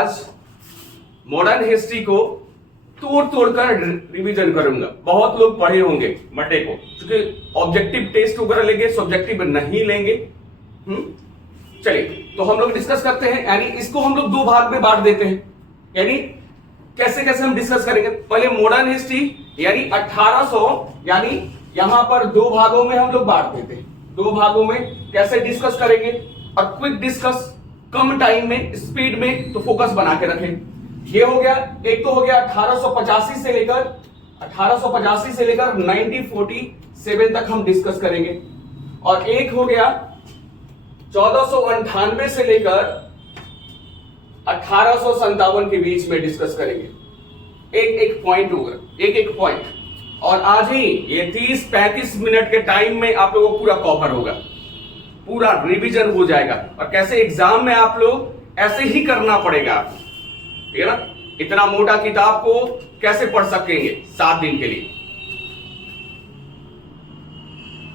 आज modern history को तोड़ तोड़कर रिवीजन करूंगा। बहुत लोग पढ़े होंगे मटे को, क्योंकि ऑब्जेक्टिव टेस्ट वगैरह लेंगे, सब्जेक्टिव नहीं लेंगे। चलिए तो हम लोग डिस्कस करते हैं, यानी इसको हम लोग दो भाग में बांट देते हैं। यानी कैसे कैसे हम डिस्कस करेंगे, पहले मॉडर्न हिस्ट्री यानी 1800, यानी यहां पर दो भागों में हम लोग बांट देते हैं। दो भागों में कैसे डिस्कस करेंगे, और क्विक डिस्कस, कम टाइम में, स्पीड में, तो फोकस बना के रखें। ये हो गया, एक तो हो गया 1885 से लेकर 1947 तक हम डिस्कस करेंगे, और एक हो गया 1498 से लेकर 1857 के बीच में डिस्कस करेंगे। एक एक पॉइंट होगा, एक एक पॉइंट, और आज ही ये 30-35 मिनट के टाइम में आप लोगों को पूरा कवर होगा, पूरा रिवीजन हो जाएगा। और कैसे एग्जाम में आप लोग ऐसे ही करना पड़ेगा, ठीक है ना। इतना मोटा किताब को कैसे पढ़ सकेंगे 7 दिन के लिए।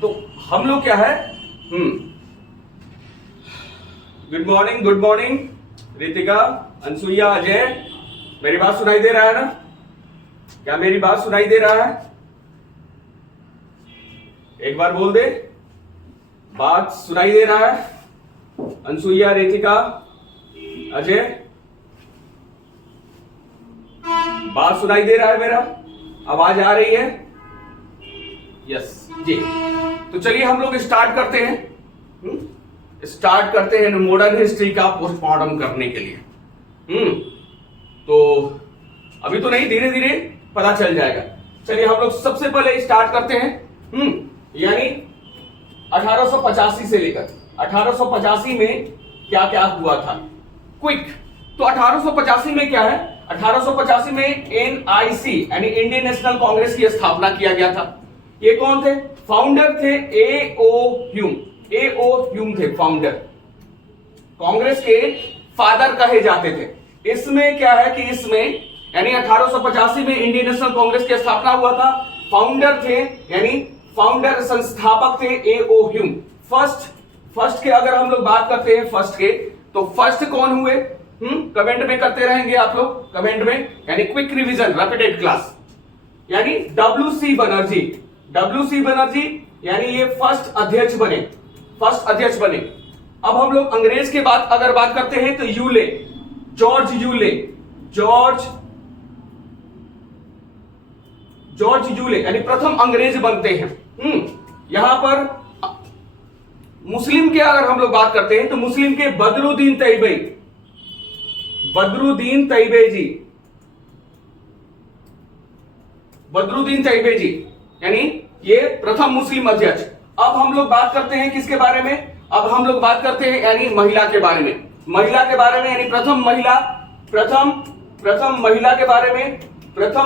तो हम लोग क्या है, गुड मॉर्निंग रितिका, अनसुईया, अजय, मेरी बात सुनाई दे रहा है ना? क्या मेरी बात सुनाई दे रहा है? एक बार बोल दे, बात सुनाई दे रहा है? अनसुईया, रितिका, अजय, बात सुनाई दे रहा है? मेरा आवाज आ रही है? यस जी। तो चलिए हम लोग स्टार्ट करते हैं, मॉडर्न हिस्ट्री का पोस्टमार्टम करने के लिए। तो अभी तो नहीं, धीरे धीरे पता चल जाएगा। चलिए हम लोग सबसे पहले स्टार्ट करते हैं, यानी 1885 से लेकर 1885 में क्या क्या हुआ था, क्विक। तो 1885 में क्या है, 1885 में एनआईसी यानी इंडियन नेशनल कांग्रेस की स्थापना किया गया था। ये कौन थे? फाउंडर थे एओ ह्यूम थे फाउंडर, कांग्रेस के फादर कहे जाते थे। इसमें क्या है कि इसमें यानी 1885 में इंडियन नेशनल कांग्रेस की स्थापना हुआ था। फाउंडर थे, यानी फाउंडर संस्थापक थे एओ ह्यूम। फर्स्ट के अगर हम लोग बात करते हैं फर्स्ट के, तो फर्स्ट कौन हुए, कमेंट में करते रहेंगे आप लोग, कमेंट में, यानी क्विक रिवीजन रिपीटेड क्लास, यानी डब्ल्यू सी बनर्जी, यानी ये फर्स्ट अध्यक्ष बने। अब हम लोग अंग्रेज के बाद अगर बात करते हैं तो जॉर्ज यूले यानी प्रथम अंग्रेज बनते हैं। यहां पर मुस्लिम के अगर हम लोग बात करते हैं तो मुस्लिम के बदरुद्दीन तैयबे जी, यानी ये प्रथम मुस्लिम अध्यक्ष। अब हम लोग बात करते हैं किसके बारे में, अब हम लोग बात करते हैं यानी महिला के बारे में, यानी प्रथम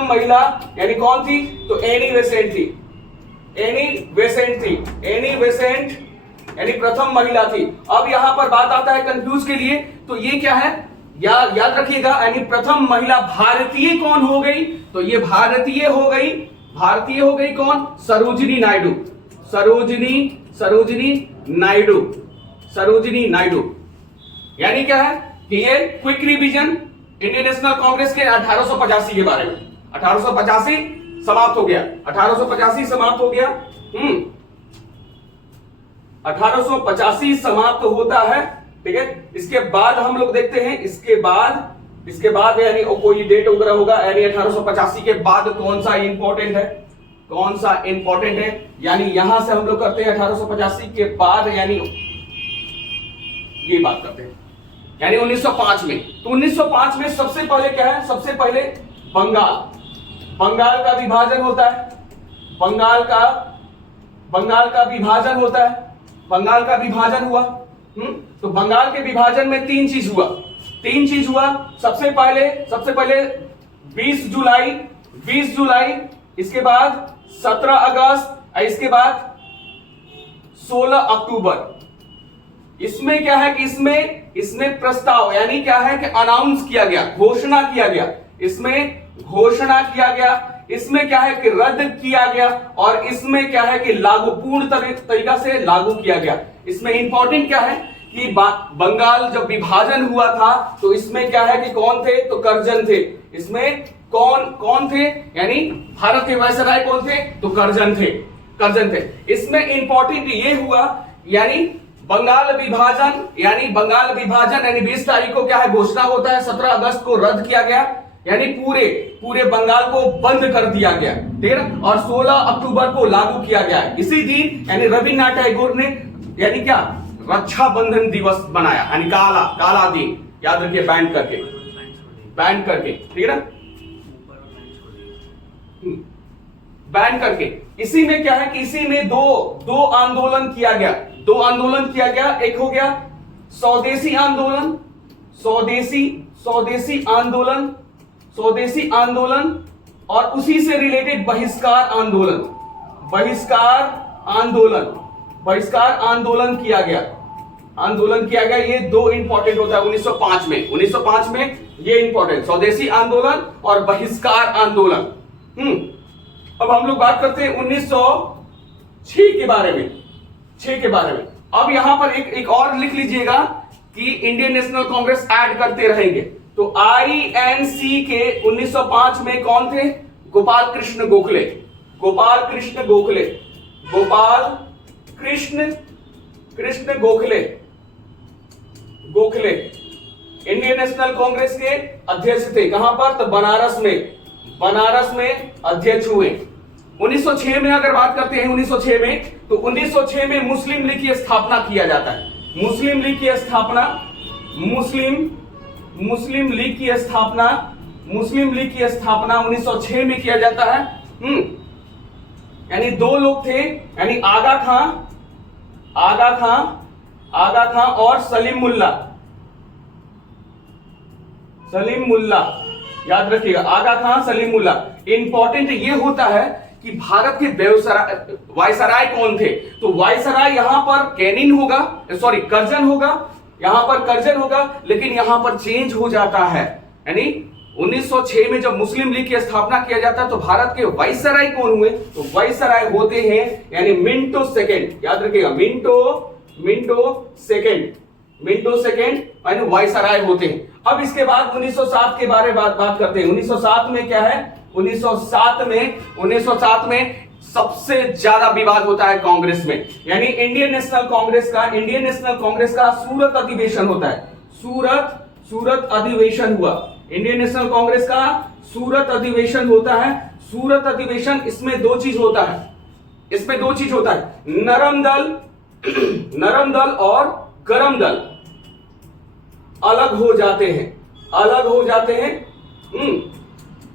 महिला यानी कौन थी, तो एनी बेसेंट यानी प्रथम महिला थी। अब यहां पर बात आता है कंफ्यूज के लिए, तो ये क्या है, याद रखिएगा, यानी प्रथम महिला भारतीय कौन हो गई, तो ये भारतीय हो गई कौन, सरोजिनी नायडू। यानी क्या है कि ये quick revision Indian national Congress के 1885 के बारे में। 1885 समाप्त हो गया, 1885 समाप्त समाप्त होता है, ठीक है। इसके बाद हम लोग देखते हैं, इसके बाद यानी कोई डेट वगैरह होगा, यानी 1885 के बाद कौन सा इंपॉर्टेंट है, यानी यहां से हम लोग करते हैं 1885 के बाद, यानी ये बात करते हैं, यानी 1905 में। तो 1905 में सबसे पहले क्या है, सबसे पहले बंगाल का विभाजन होता है, बंगाल का विभाजन हुआ। तो बंगाल के विभाजन में तीन चीज हुआ। सबसे पहले 20 जुलाई, इसके बाद 17 अगस्त, इसके बाद 16 अक्टूबर। इसमें क्या है कि इसमें प्रस्ताव, यानी क्या है कि अनाउंस किया गया, घोषणा किया गया, इसमें क्या है कि रद्द किया गया, और इसमें क्या है कि पूर्ण तरीका से लागू किया गया। इसमें इंपॉर्टेंट क्या है कि बंगाल जब विभाजन हुआ था तो इसमें क्या है कि कौन थे, तो कर्जन थे। इसमें कौन कौन थे, यानी भारत के वायसराय कौन थे, तो कर्जन थे, कर्जन थे। इसमें इंपॉर्टेंट ये हुआ, यानी बंगाल विभाजन, यानी 20 तारीख को क्या है घोषणा होता है, 17 अगस्त को रद्द किया गया, यानी पूरे पूरे बंगाल को बंद कर दिया गया, ठीक है ना, और 16 अक्टूबर को लागू किया गया। इसी दिन यानी रविन्द्रनाथ टैगोर ने यानी क्या रक्षाबंधन दिवस बनाया, यानी काला काला दिन, याद रखिए, बैंड करके, ठीक है ना, बैन करके। इसी में क्या है कि इसी में दो आंदोलन किया गया, एक हो गया स्वदेशी आंदोलन, और उसी से रिलेटेड बहिष्कार आंदोलन किया गया। ये दो इंपॉर्टेंट होता है 1905 में ये इंपॉर्टेंट, स्वदेशी आंदोलन और बहिष्कार आंदोलन। अब हम लोग बात करते हैं 1906 के बारे में। अब यहां पर एक और लिख लीजिएगा कि इंडियन नेशनल कांग्रेस ऐड करते रहेंगे। तो INC के 1905 में कौन थे, गोपाल कृष्ण गोखले इंडियन नेशनल कांग्रेस के अध्यक्ष थे। कहां पर, तो बनारस में अध्यक्ष हुए। 1906 में अगर बात करते हैं 1906 में मुस्लिम लीग की स्थापना किया जाता है। मुस्लिम लीग की स्थापना 1906 में किया जाता है। यानी दो लोग थे, यानी आगा खां और सलीम मुल्ला, याद रखिएगा, आगा खां, सलीम मुल्ला। इंपॉर्टेंट ये होता है कि भारत के वायसराय कौन थे, तो वायसराय यहां पर कर्जन होगा, लेकिन यहां पर चेंज हो जाता है। यानी 1906 में जब मुस्लिम लीग की स्थापना किया जाता है तो भारत के वायसराय कौन हुए, तो वायसराय होते हैं यानी मिंटो सेकेंड, याद रखिएगा, मिंटो सेकेंड यानी वायसराय होते हैं। अब इसके बाद 1907 के बारे में बात करते हैं। 1907 में क्या है, 1907 में सबसे ज्यादा विवाद होता है कांग्रेस में, यानी इंडियन नेशनल कांग्रेस का सूरत अधिवेशन होता है। सूरत अधिवेशन हुआ, इंडियन नेशनल कांग्रेस का सूरत अधिवेशन होता है। सूरत अधिवेशन, इसमें दो चीज होता है, नरम दल और गरम दल अलग हो जाते हैं,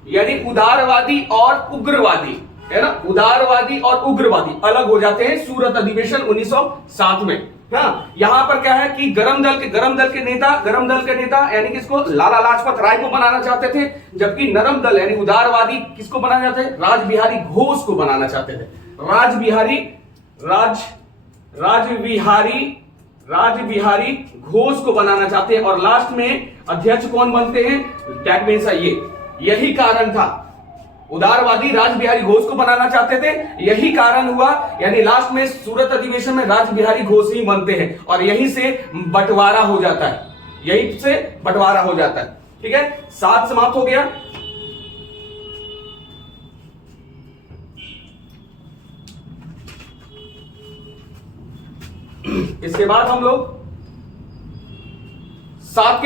यानी उदारवादी और उग्रवादी, है ना, उदारवादी और उग्रवादी अलग हो जाते हैं। सूरत अधिवेशन 1907 में। हाँ, यहां पर क्या है कि गरम दल के नेता यानी किसको, लाला लाजपत राय को बनाना चाहते थे, जबकि नरम दल यानी उदारवादी किसको बनाना चाहते थे, राजबिहारी घोष को बनाना चाहते थे। राजबिहारी घोष को बनाना चाहते हैं, और लास्ट में अध्यक्ष कौन बनते हैं, दैट मीन्स यही कारण था, उदारवादी राजबिहारी घोष को बनाना चाहते थे, यही कारण हुआ, यानी लास्ट में सूरत अधिवेशन में राजबिहारी घोष ही बनते हैं, और यहीं से बंटवारा हो जाता है। ठीक है, 7 समाप्त हो गया। इसके बाद हम लोग 7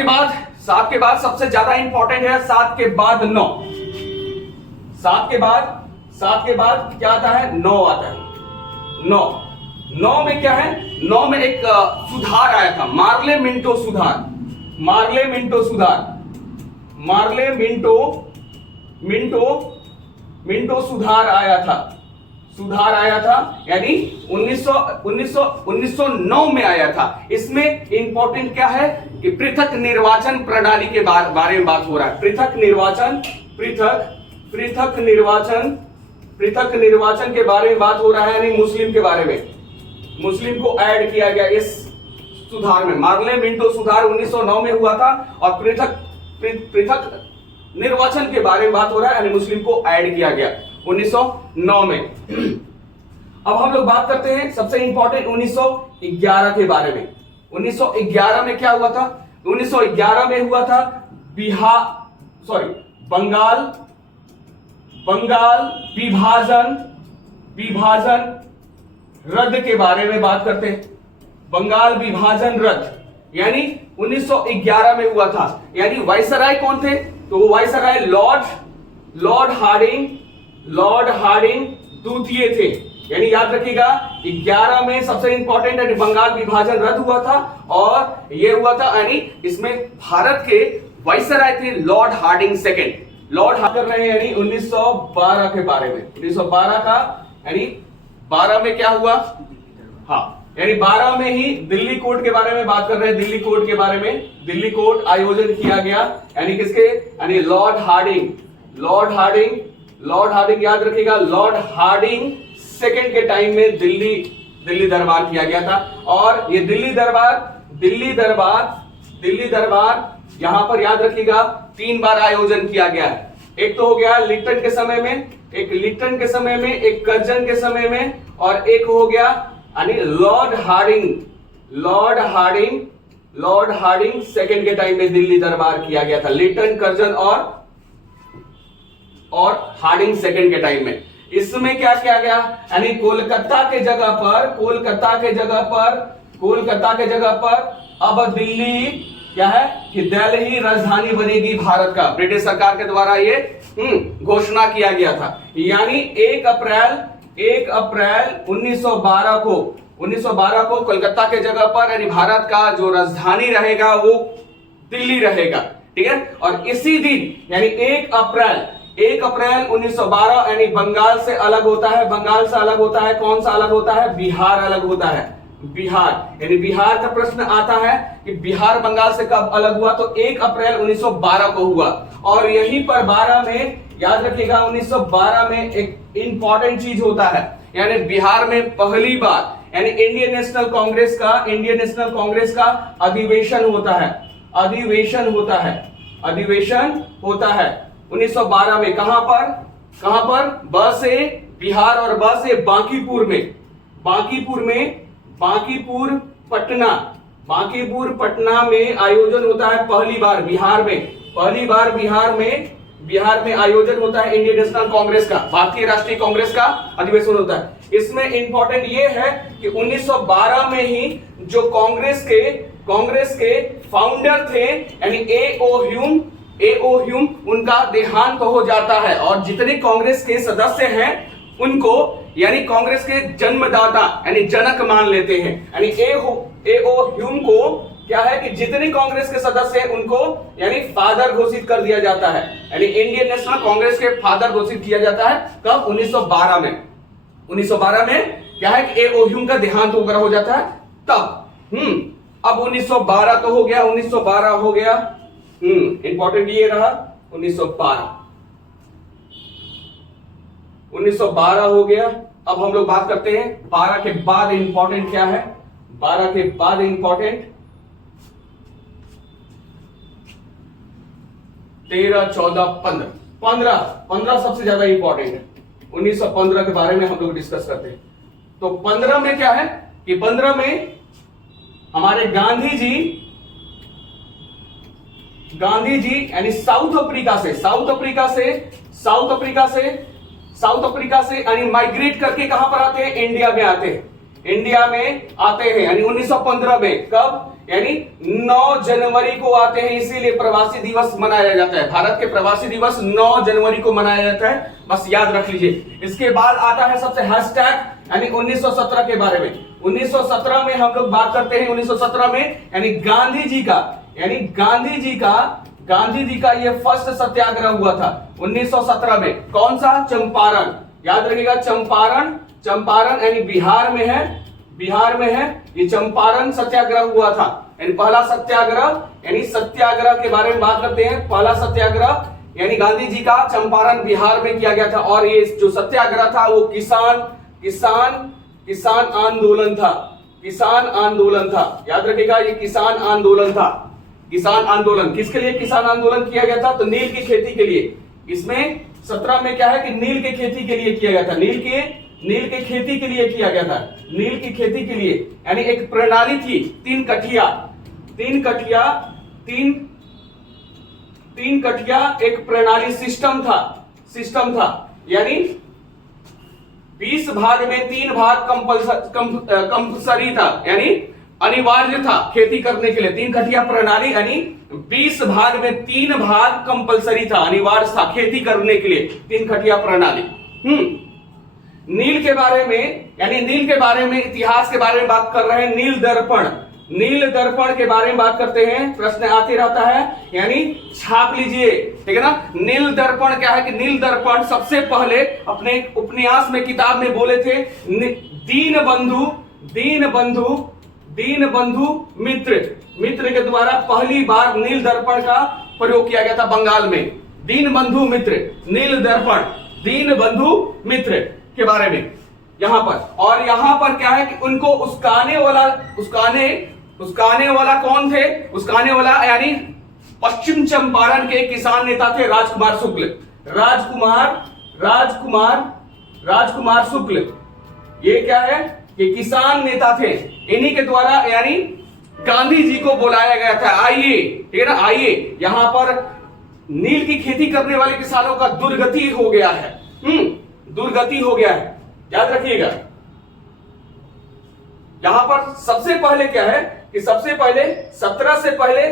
के बाद सबसे ज्यादा इंपॉर्टेंट है 7 के बाद 9। 7 के बाद क्या आता है, 9 आता है। 9 में क्या है, 9 में एक सुधार आया था, मार्ले मिंटो सुधार आया था, यानी 1909 में आया था। इसमें इंपॉर्टेंट क्या है कि पृथक निर्वाचन प्रणाली के बारे में बात हो रहा है। पृथक निर्वाचन के बारे में बात हो रहा है, यानी मुस्लिम के बारे में, मुस्लिम को ऐड किया गया इस सुधार में। मार्ले मिंटो सुधार 1909 में हुआ था, और पृथक निर्वाचन के बारे में बात हो रहा है, यानी मुस्लिम को ऐड किया गया 1909 में। अब हम लोग बात करते हैं सबसे इंपॉर्टेंट 1911 के बारे में। 1911 में क्या हुआ था? 1911 में हुआ था बंगाल विभाजन रद्द के बारे में बात करते हैं। बंगाल विभाजन रद्द यानी 1911 में हुआ था। यानी वाइसराय कौन थे? तो वो वाइसराय लॉर्ड हार्डिंग द्वितीय थे। यानी याद रखिएगा 11 में सबसे इंपॉर्टेंट यानी बंगाल विभाजन रद्द हुआ था और ये हुआ था यानी इसमें भारत के वाइसराय थे लॉर्ड हार्डिंग सेकंड। लॉर्ड कर रहे हैं यानी 1912 के बारे में। 1912 का यानी 12 में क्या हुआ? हाँ, यानी 12 में ही दिल्ली कोर्ट के बारे में बात कर रहे हैं। दिल्ली कोर्ट के बारे में दिल्ली कोर्ट आयोजन किया गया यानी किसके? यानी लॉर्ड हार्डिंग याद रखिएगा लॉर्ड हार्डिंग सेकंड के टाइम में दिल्ली दरबार किया गया था। और ये दिल्ली दरबार यहां पर याद रखिएगा 3 बार आयोजन किया गया है। एक तो हो गया लिप्टन के समय में, एक कर्जन के समय में और एक हो गया यानी लॉर्ड हार्डिंग सेकंड के टाइम में दिल्ली दरबार किया गया था। लिप्टन, कर्जन और हार्डिंग सेकंड के टाइम में। इसमें क्या किया गया? यानी कोलकाता के जगह पर अब दिल्ली क्या है कि दिल्ली राजधानी बनेगी भारत का। ब्रिटिश सरकार के द्वारा ये घोषणा किया गया था। यानी 1 अप्रैल 1912 को कोलकाता के जगह पर यानी भारत का जो राजधानी रहेगा वो दिल्ली रहेगा। ठीक है। और इसी दिन यानी 1 अप्रैल 1912 यानी बंगाल से अलग होता है। कौन सा अलग होता है? बिहार अलग होता है। बिहार यानी बिहार का प्रश्न आता है कि बिहार बंगाल से कब अलग हुआ? तो 1 अप्रैल 1912 को हुआ। और यहीं पर 12 में याद रखिएगा 1912 में एक इंपॉर्टेंट चीज होता है। यानी बिहार में पहली बार यानी इंडियन नेशनल कांग्रेस का अधिवेशन होता है 1912 में। कहां पर? ब से बिहार और ब से बांकीपुर पटना में आयोजन होता है पहली बार बिहार में आयोजन होता है इंडियन नेशनल कांग्रेस का, भारतीय राष्ट्रीय कांग्रेस का अधिवेशन होता है। इसमें इंपॉर्टेंट ये है कि 1912 में ही जो कांग्रेस के फाउंडर थे यानी A.O. ह्यूम उनका देहांत हो जाता है और जितने कांग्रेस के सदस्य हैं उनको यानी कांग्रेस के जन्मदाता यानी जनक मान लेते हैं। यानी A.O. ह्यूम को क्या है कि जितने कांग्रेस के सदस्य हैं उनको यानी फादर घोषित कर दिया जाता है। यानी इंडियन नेशनल कांग्रेस के फादर घोषित किया जाता है कब? 1912 में। 1912 में क्या है कि A.O. ह्यूम का देहांत वगैरह हो जाता है तब। अब 1912 तो हो गया, 1912 हो गया। इंपॉर्टेंट ये रहा 1912 हो गया। अब हम लोग बात करते हैं 12 के बाद इंपॉर्टेंट क्या है? 12 के बाद इंपॉर्टेंट 13, 14, 15 सबसे ज्यादा इंपॉर्टेंट है। 1915 के बारे में हम लोग डिस्कस करते हैं। तो 15 में क्या है कि 15 में हमारे गांधी जी यानी साउथ अफ्रीका से यानी माइग्रेट करके कहां पर आते हैं? इंडिया में आते हैं यानी 1915 में। कब? यानी 9 जनवरी को आते हैं, इसीलिए प्रवासी दिवस मनाया जाता है। भारत के प्रवासी दिवस 9 जनवरी को मनाया जाता है, बस याद रख लीजिए। इसके बाद आता है सबसे हैशटैग यानी 1917 के बारे में। 1917 में हम लोग बात करते हैं 1917 में यानी गांधी जी का ये फर्स्ट सत्याग्रह हुआ था 1917 में। कौन सा? चंपारण। याद रखिएगा चंपारण यानी बिहार में है ये चंपारण सत्याग्रह हुआ था। यानी पहला सत्याग्रह के बारे में बात करते हैं। पहला सत्याग्रह यानी गांधी जी का चंपारण बिहार में किया गया था। और ये जो सत्याग्रह था वो किसान आंदोलन था। याद रखिएगा ये किसान आंदोलन था। किसके लिए किसान आंदोलन किया गया था? तो नील की खेती के लिए। इसमें 17 में क्या है कि नील की खेती के लिए किया गया था। नील की खेती के लिए किया गया था। नील की खेती के लिए यानी एक प्रणाली थी, तीन कठिया एक प्रणाली सिस्टम था यानी 20 भाग में 3 भाग कंपलसरी था यानी अनिवार्य था खेती करने के लिए। 3 कठिया प्रणाली यानी 20 भाग में 3 भाग कंपलसरी था, अनिवार्य था खेती करने के लिए 3 कठिया प्रणाली। नील के बारे में इतिहास के बारे में बात कर रहे हैं। नील दर्पण के बारे में बात करते हैं, प्रश्न आते रहता है यानी छाप लीजिए, ठीक है ना। नील दर्पण क्या है कि नील दर्पण सबसे पहले अपने उपन्यास में, किताब में बोले थे दीन बंधु मित्र के द्वारा पहली बार नील दर्पण का प्रयोग किया गया था बंगाल में। दीन बंधु मित्र, नील दर्पण, दीन बंधु मित्र के बारे में यहां पर। और यहां पर क्या है कि उनको उसकाने वाला कौन थे? उसकाने वाला यानी पश्चिम चंपारण के किसान नेता थे राजकुमार शुक्ल। ये क्या है? ये किसान नेता थे। इन्हीं के द्वारा यानी गांधी जी को बुलाया गया था, आइए, ठीक है ना, आइए, यहां पर नील की खेती करने वाले किसानों का दुर्गति हो गया है। दुर्गति हो गया है, याद रखिएगा। यहां पर सबसे पहले क्या है कि सबसे पहले 17 से पहले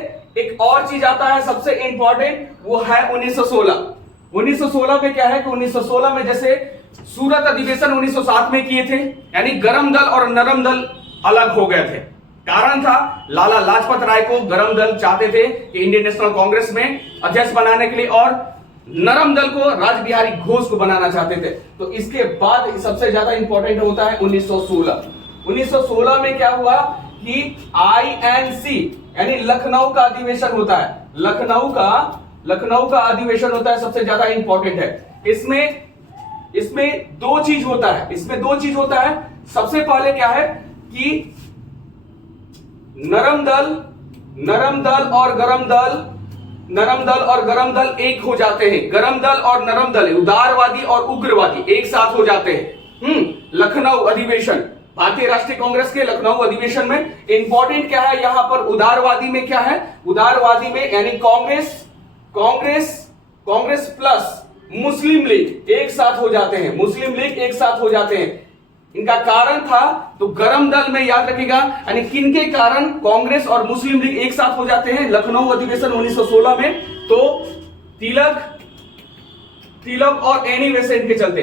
एक और चीज आता है सबसे इंपॉर्टेंट, वो है 1916 में क्या है कि 1916 में जैसे सूरत अधिवेशन 1907 में किए थे, यानी गरम दल और नरम दल अलग हो गए थे। कारण था लाला लाजपत राय को गरम दल चाहते थे कि इंडियन नेशनल कांग्रेस में अध्यक्ष बनाने के लिए, और नरम दल को राजबिहारी घोष को बनाना चाहते थे। तो इसके बाद सबसे ज्यादा इंपॉर्टेंट होता है 1916 में क्या हुआ कि INC यानी लखनऊ का अधिवेशन होता है। लखनऊ का अधिवेशन होता है, सबसे ज्यादा इंपॉर्टेंट है। इसमें दो चीज होता है। सबसे पहले क्या है कि नरम दल और गरम दल एक हो जाते हैं। गरम दल और नरम दल, उदारवादी और उग्रवादी एक साथ हो जाते हैं। लखनऊ अधिवेशन, भारतीय राष्ट्रीय कांग्रेस के लखनऊ अधिवेशन में इंपॉर्टेंट क्या है यहां पर? उदारवादी में क्या है? उदारवादी में यानी कांग्रेस प्लस मुस्लिम लीग एक साथ हो जाते हैं। इनका कारण था तो गरम दल में याद रखिएगा, यानी किनके कारण कांग्रेस और मुस्लिम लीग एक साथ हो जाते हैं लखनऊ अधिवेशन 1916 में? तो तिलक और एनी बेसेंट के चलते,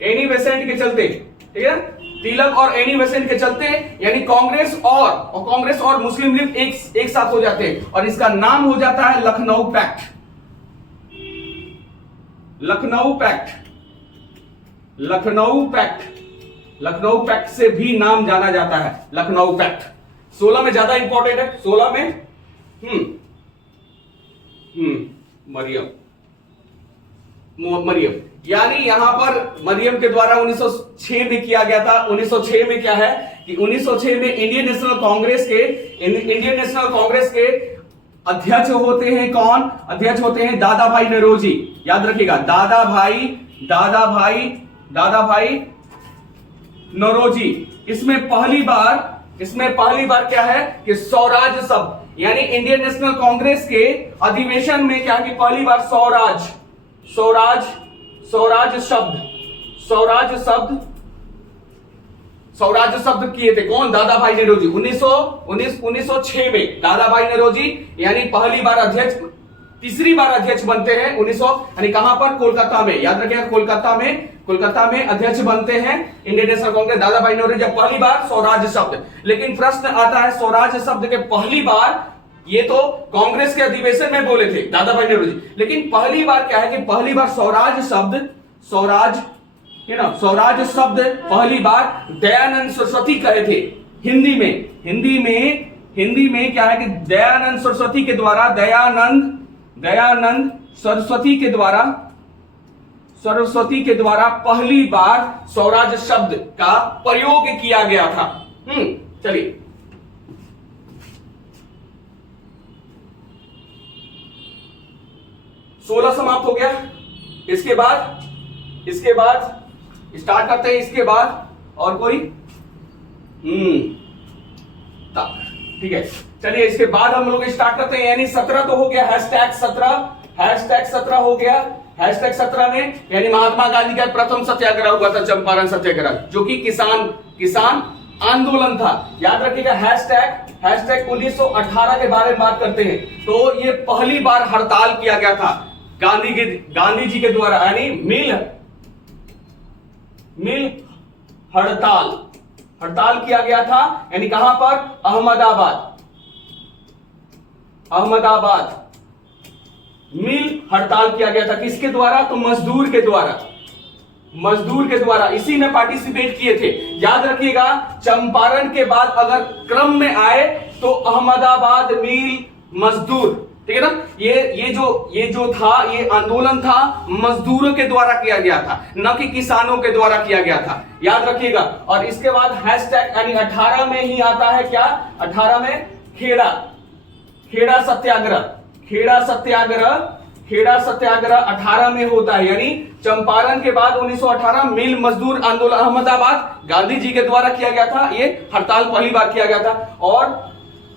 एनी बेसेंट के चलते, ठीक है, तिलक और एनी बेसेंट के चलते, यानी कांग्रेस और मुस्लिम लीग एक साथ हो जाते हैं, और इसका नाम हो जाता है लखनऊ पैक्ट से भी नाम जाना जाता है, लखनऊ पैक्ट। 16 में ज्यादा इंपॉर्टेंट है। 16 में मरियम यानी यहां पर मरियम के द्वारा 1906 में किया गया था। 1906 में क्या है कि 1906 में इंडियन नेशनल कांग्रेस के अध्यक्ष होते हैं कौन? अध्यक्ष होते हैं दादा भाई नौरोजी। याद रखिएगा, दादा भाई नौरोजी। इसमें पहली बार क्या है कि स्वराज शब्द, यानी इंडियन नेशनल कांग्रेस के अधिवेशन में क्या है कि पहली बार स्वराज शब्द किए थे। कौन? दादा भाई नौरोजी। 1906 में दादा भाई नौरोजी यानी पहली बार अध्यक्ष, तीसरी बार अध्यक्ष बनते हैं 1900, यानी कहां पर? कोलकाता में। याद रखिएगा, कोलकाता में अध्यक्ष बनते हैं इंडियन नेशनल कांग्रेस दादा भाई नौरोजी, जब पहली बार स्वराज शब्द। लेकिन प्रश्न आता है स्वराज शब्द के पहली बार, ये तो कांग्रेस के अधिवेशन में बोले थे दादा भाई नौरोजी, लेकिन पहली बार क्या है कि पहली बार स्वराज शब्द पहली बार दयानंद सरस्वती कहे थे हिंदी में क्या है कि दयानंद सरस्वती के द्वारा पहली बार स्वराज शब्द का प्रयोग किया गया था। चलिए, सोलह समाप्त हो गया। इसके बाद स्टार्ट करते हैं। इसके बाद और कोई तक, ठीक है। चलिए इसके बाद हम लोग स्टार्ट करते हैं, यानी 17 तो हो गया, हैशटैग 17 हो गया। हैशटैग 17 में यानी महात्मा गांधी का प्रथम सत्याग्रह हुआ था, चंपारण सत्याग्रह, जो कि किसान आंदोलन था। याद रखिएगा हैशटैग 1918 के बारे में बात करते हैं तो ये पहली बार हड़ताल किया गया था गांधी जी के द्वारा, यानी मिल हड़ताल किया गया था, यानी कहां पर? अहमदाबाद मिल हड़ताल किया गया था। किसके द्वारा? तो मजदूर के द्वारा इसी में पार्टिसिपेट किए थे। याद रखिएगा चंपारण के बाद अगर क्रम में आए तो अहमदाबाद मिल मजदूर, ठीक है ना। ये जो था, ये आंदोलन था मजदूरों के द्वारा किया गया था, न कि किसानों के द्वारा किया गया था, याद रखिएगा। और इसके बाद हैशटैग यानी 18 में ही आता है क्या? 18 में खेड़ा सत्याग्रह 18 में होता है, यानी चंपारण के बाद 1918 मिल मजदूर आंदोलन अहमदाबाद गांधी जी के द्वारा किया गया था। ये हड़ताल पहली बार किया गया था और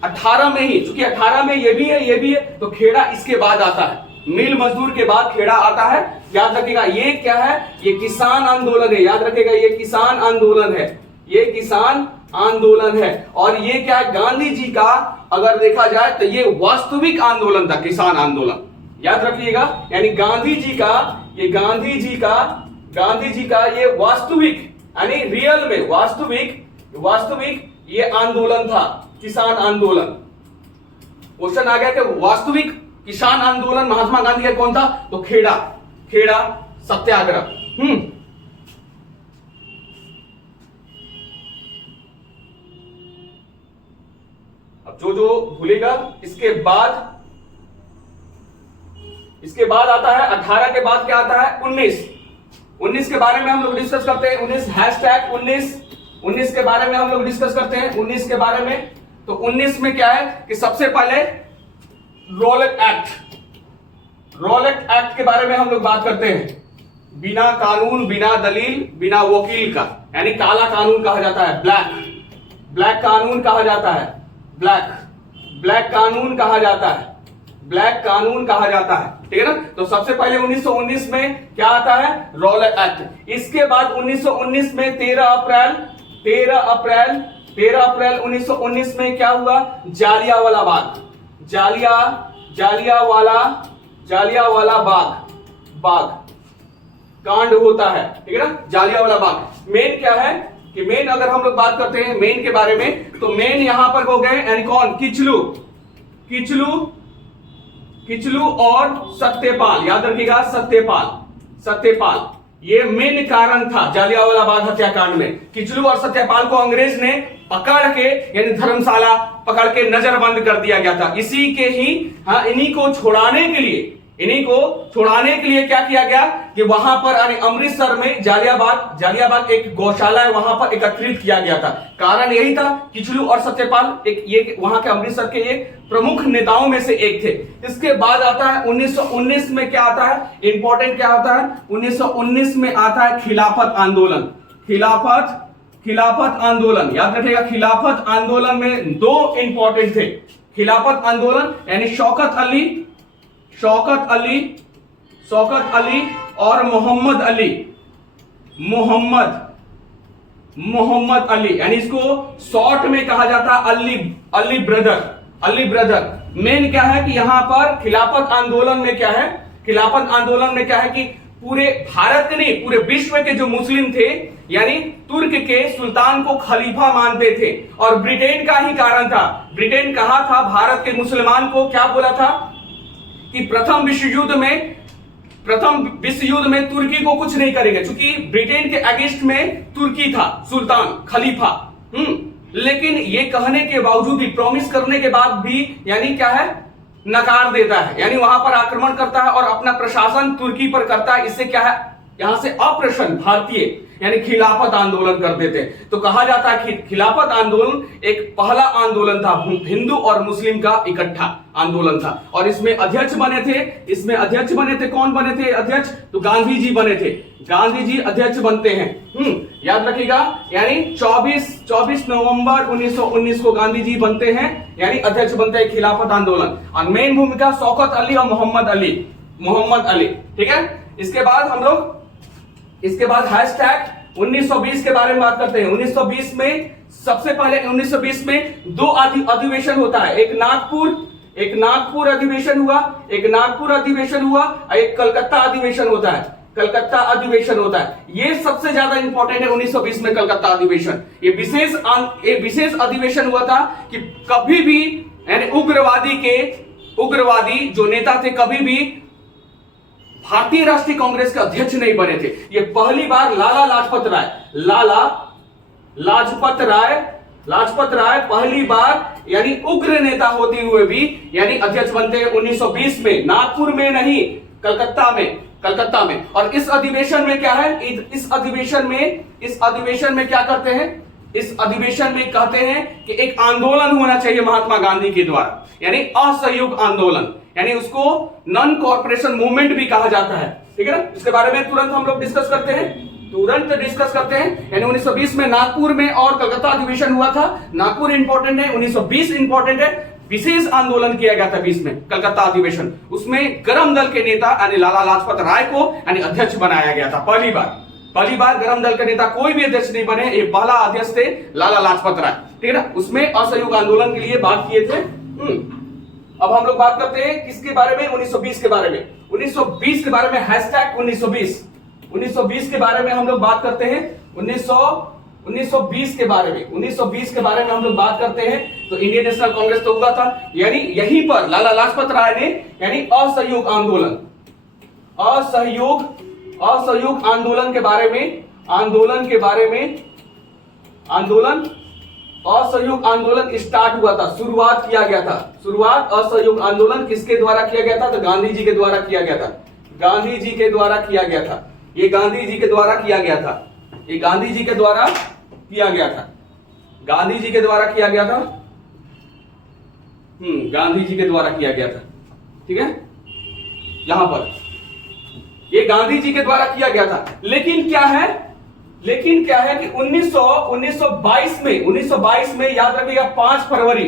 18 में ही, चूंकि 18 में ये भी है तो खेड़ा इसके बाद आता है। मिल मजदूर के बाद खेड़ा आता है। याद रखिएगा ये क्या है? ये किसान आंदोलन है। याद रखिएगा ये किसान आंदोलन है। और ये क्या है? गांधी जी का अगर देखा जाए तो ये वास्तविक आंदोलन था, किसान आंदोलन। याद रखिएगा यानी गांधी जी का ये वास्तविक यानी रियल में वास्तविक ये आंदोलन था, किसान आंदोलन। क्वेश्चन आ गया कि वास्तविक किसान आंदोलन महात्मा गांधी का कौन था? तो खेड़ा सत्याग्रह। अब जो भूलेगा इसके बाद आता है 18 के बाद क्या आता है? 19 के बारे में हम लोग डिस्कस करते हैं। 19 के बारे में हम लोग डिस्कस करते हैं। 19 के बारे में तो 19 में क्या है कि सबसे पहले रॉलेट एक्ट के बारे में हम लोग बात करते हैं। बिना कानून, बिना दलील, बिना वकील का, यानी काला कानून कहा जाता है, ब्लैक कानून कहा जाता है, ब्लैक कानून कहा जाता है, ठीक है ना। तो सबसे पहले 1919 में क्या आता है? Rowlatt act. इसके बाद 1919 में 13 अप्रैल 1919 में क्या हुआ? जालियांवाला बाग कांड होता है, ठीक है ना। जालियांवाला बाग मेन क्या है कि मेन अगर हम लोग बात करते हैं मेन के बारे में तो मेन यहां पर हो गए यानी कौन? किचलू और सत्यपाल। याद रखिएगा सत्यपाल ये मेन कारण था जालियांवाला बाग हत्याकांड में। किचलू और सत्यपाल को अंग्रेज ने पकड़ के यानी धर्मशाला पकड़ के नजरबंद कर दिया गया था। इन्हीं को छुड़ाने के लिए क्या किया गया कि वहां पर यानी अमृतसर में जालियांवाला एक गौशाला है, वहां पर एकत्रित किया गया था। कारण यही था किचलू और सत्यपाल ये वहां के अमृतसर के एक प्रमुख नेताओं में से एक थे। इसके बाद आता है 1919 में क्या आता है? इंपॉर्टेंट क्या होता है? 1919 में आता है खिलाफत आंदोलन। याद रखिएगा खिलाफत आंदोलन में दो इंपॉर्टेंट थे। खिलाफत आंदोलन यानी शौकत अली और मोहम्मद अली यानी इसको शॉर्ट में कहा जाता है अली ब्रदर। मेन क्या है कि यहां पर खिलाफत आंदोलन में क्या है कि पूरे भारत के नहीं पूरे विश्व के जो मुस्लिम थे यानी तुर्क के सुल्तान को खलीफा मानते थे और ब्रिटेन का ही कारण था। ब्रिटेन कहा था भारत के मुसलमान को क्या बोला था कि प्रथम विश्व युद्ध में तुर्की को कुछ नहीं करेंगे, क्योंकि ब्रिटेन के अगेंस्ट में तुर्की था सुल्तान खलीफा। लेकिन ये कहने के बावजूद भी प्रॉमिस करने के बाद भी यानी क्या है नकार देता है, यानी वहां पर आक्रमण करता है और अपना प्रशासन तुर्की पर करता है। इससे क्या है यहां से अप्रसन्न भारतीय यानी खिलाफत आंदोलन करते थे। तो कहा जाता है कि खिलाफत आंदोलन एक पहला आंदोलन था, हिंदू और मुस्लिम का इकट्ठा आंदोलन था। और इसमें अध्यक्ष बने थे, कौन बने थे अध्यक्ष? तो गांधी जी बने थे, गांधी जी अध्यक्ष बनते हैं। याद रखिएगा, यानी 24 नवंबर 1919 को गांधी जी बनते हैं, यानी अध्यक्ष बनते हैं खिलाफत आंदोलन। और मेन भूमिका शौकत अली और मोहम्मद अली, ठीक है। इसके बाद हैशटैग 1920 के बारे में बात करते हैं। 1920 में सबसे पहले 1920 में दो अधिवेशन होता है, एक नागपुर अधिवेशन हुआ, एक कलकत्ता अधिवेशन होता है। ये सबसे ज्यादा इंपॉर्टेंट है 1920 में कलकत्ता अधिवेशन। ये विशेष अधिवेशन हुआ था कि कभी भी यानी उग्रवादी जो नेता थे कभी भी भारतीय राष्ट्रीय कांग्रेस के अध्यक्ष नहीं बने थे। ये पहली बार लाला लाजपत राय पहली बार यानी उग्र नेता होते हुए भी यानी अध्यक्ष बनते हैं 1920 में, नागपुर में नहीं, कलकत्ता में। और इस अधिवेशन में क्या है, इस अधिवेशन में क्या करते हैं, इस अधिवेशन में कहते हैं कि एक आंदोलन होना चाहिए महात्मा गांधी के द्वारा, यानी असहयोग आंदोलन, यानी उसको नॉन कॉर्पोरेशन मूवमेंट भी कहा जाता है, ठीक है ना। इसके बारे में तुरंत हम लोग डिस्कस करते हैं। यानी 1920 में नागपुर में और कलकत्ता अधिवेशन हुआ था। नागपुर इंपॉर्टेंट है, 1920 इंपॉर्टेंट है। विशेष आंदोलन किया गया था 20 में कलकत्ता अधिवेशन, उसमें गरम दल के नेता यानी लाला लाजपत राय को यानी अध्यक्ष बनाया गया था। पहली बार गरम दल के नेता कोई भी अध्यक्ष नहीं बने, ये पहला अध्यक्ष थे लाला लाजपत राय, ठीक है ना। उसमें असहयोग आंदोलन के लिए बात किए थे। अब हम लोग बात करते हैं किसके बारे में, 1920 के बारे में। 1920 के बारे में हैशटैग 1920 के बारे में हम लोग बात करते हैं। 1920 के बारे में हम लोग बात करते हैं तो इंडियन नेशनल कांग्रेस तो हुआ था, यानी यहीं पर लाला लाजपत राय ने यानी असहयोग आंदोलन के बारे में असहयोग आंदोलन स्टार्ट हुआ था, शुरुआत किया गया था। शुरुआत असहयोग आंदोलन किसके द्वारा किया गया था? तो गांधी जी के द्वारा किया गया था। ये गांधी जी के द्वारा किया गया था। गांधी जी के द्वारा किया था, ठीक है। यहां पर ये गांधी जी के द्वारा किया गया था। लेकिन क्या है कि 1922 में याद रखिएगा 5 फरवरी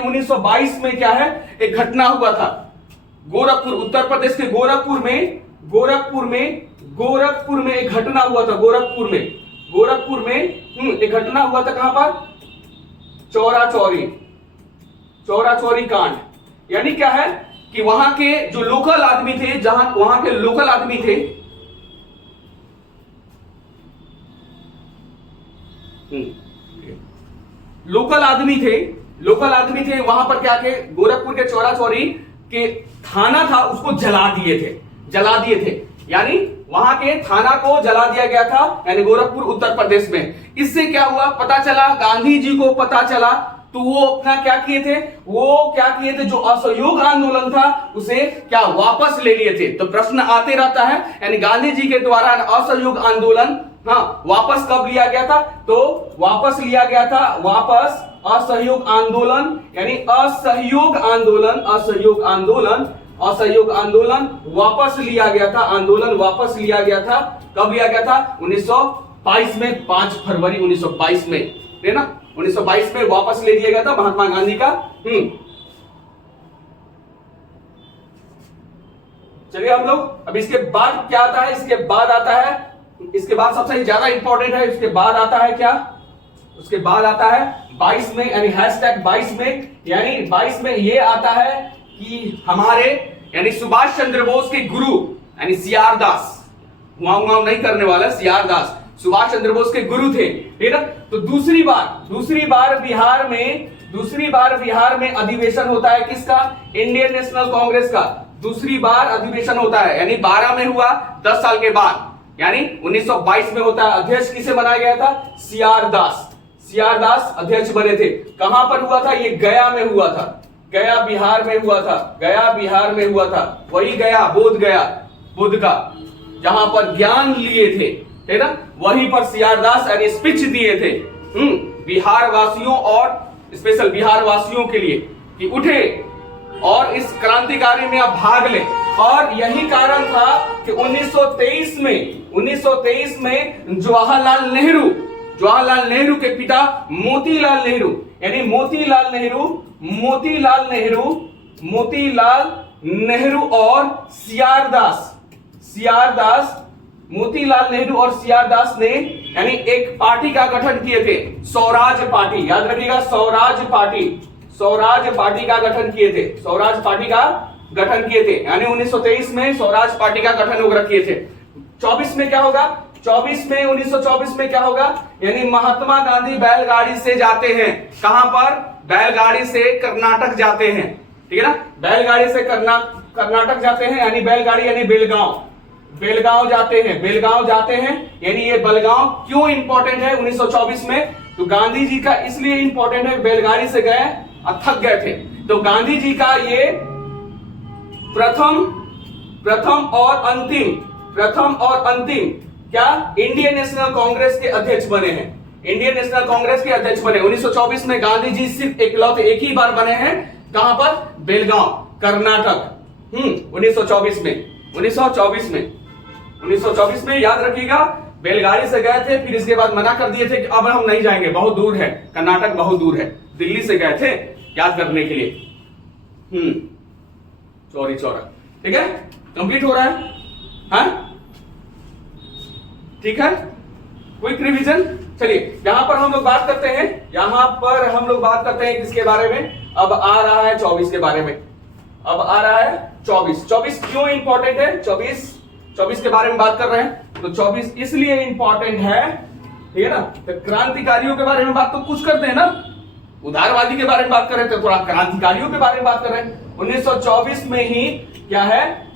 1922 में क्या है, एक घटना हुआ था गोरखपुर, उत्तर प्रदेश के गोरखपुर में एक घटना हुआ था। गोरखपुर में एक घटना हुआ था। कहां पर? चौरा चौरी कांड। यानी क्या है कि वहां के जो लोकल आदमी थे, लोकल आदमी थे वहां पर क्या थे, गोरखपुर के चौरा चौरी के थाना था उसको जला दिए थे। यानी वहां के थाना को जला दिया गया था, यानी गोरखपुर उत्तर प्रदेश में। इससे क्या हुआ पता चला, गांधी जी को पता चला तो वो अपना क्या किए थे, जो असहयोग आंदोलन था उसे क्या वापस ले लिए थे। तो प्रश्न आते रहता है, यानी गांधी जी के द्वारा असहयोग आंदोलन वापस कब लिया गया था? तो वापस लिया गया था असहयोग आंदोलन, यानी असहयोग आंदोलन वापस लिया गया था। आंदोलन वापस लिया गया था। कब लिया गया था? 1922 में, 5 फरवरी 1922 में, है ना। 1922 में वापस ले लिया गया था महात्मा गांधी का। चलिए हम लोग अब इसके बाद क्या आता है, इसके बाद सबसे ज्यादा इंपॉर्टेंट है। उसके बाद आता है क्या? उसके बाद आता है 22 में, यानी हैशटैग 22 में, यानी 22 में ये आता है कि हमारे यानी सुभाष चंद्र बोस के गुरु यानी सीआर दास, नहीं करने वाला, सीआर दास सुभाष चंद्र बोस के गुरु थे, ठीक है। तो दूसरी बार बिहार में अधिवेशन होता है किसका? इंडियन नेशनल कांग्रेस का दूसरी बार अधिवेशन होता है, यानी 12 में हुआ, 10 साल के बाद, यानी 1922 में होता है। अध्यक्ष किसे बनाया गया था? सीआर दास अध्यक्ष बने थे। कहां पर हुआ था? ये गया में हुआ था, गया बिहार में हुआ था। वही गया, बोध का, जहां पर ज्ञान लिए थे, है ना, वहीं पर सीआर दास यानी स्पीच दिए थे बिहार वासियों और स्पेशल बिहार वासियों के लिए कि उठे और इस क्रांतिकारी में आप भाग ले। और यही कारण था कि 1923 में जवाहरलाल नेहरू के पिता मोतीलाल नेहरू और मोतीलाल नेहरू और सीआर दास ने यानी एक पार्टी का गठन किए थे, स्वराज पार्टी। याद रखिएगा, स्वराज पार्टी का गठन किए थे यानी 1923 में स्वराज पार्टी का गठन वगैरह किए थे। 1924 में क्या होगा यानी महात्मा गांधी बैलगाड़ी से जाते हैं। कहां पर? बैलगाड़ी से कर्नाटक जाते हैं, ठीक है ना, बैलगाड़ी से कर्नाटक जाते हैं यानी बैलगाड़ी यानी बेलगांव जाते हैं यानी ये बेलगांव क्यों इंपॉर्टेंट है 1924 में? तो गांधी जी का इसलिए इंपॉर्टेंट है, बैलगाड़ी से गए और थक गए थे। तो गांधी जी का ये प्रथम और अंतिम क्या इंडियन नेशनल कांग्रेस के अध्यक्ष बने हैं। 1924 में गांधी जी सिर्फ इकलौते एक ही बार बने हैं। कहां पर? बेलगांव, कर्नाटक। 1924 में याद रखिएगा, बैलगाड़ी से गए थे, फिर इसके बाद मना कर दिए थे कि अब हम नहीं जाएंगे, बहुत दूर है, कर्नाटक बहुत दूर है। दिल्ली से गए थे याद करने के लिए। चौरी चौरा, ठीक है, कंप्लीट हो रहा है, हाँ? ठीक है, क्विक रिवीजन। चलिए यहां पर हम लोग बात करते हैं किसके बारे में? अब आ रहा है 24 के बारे में। 24 क्यों इंपॉर्टेंट है? 24 के बारे में बात कर रहे हैं तो 24 इसलिए इंपॉर्टेंट है, ठीक है ना। तो क्रांतिकारियों के बारे में बात तो कुछ करते हैं ना, उदारवादी के बारे में बात कर रहे थे, थोड़ा क्रांतिकारियों के बारे में बात कर रहे हैं। 1924 में ही क्या है?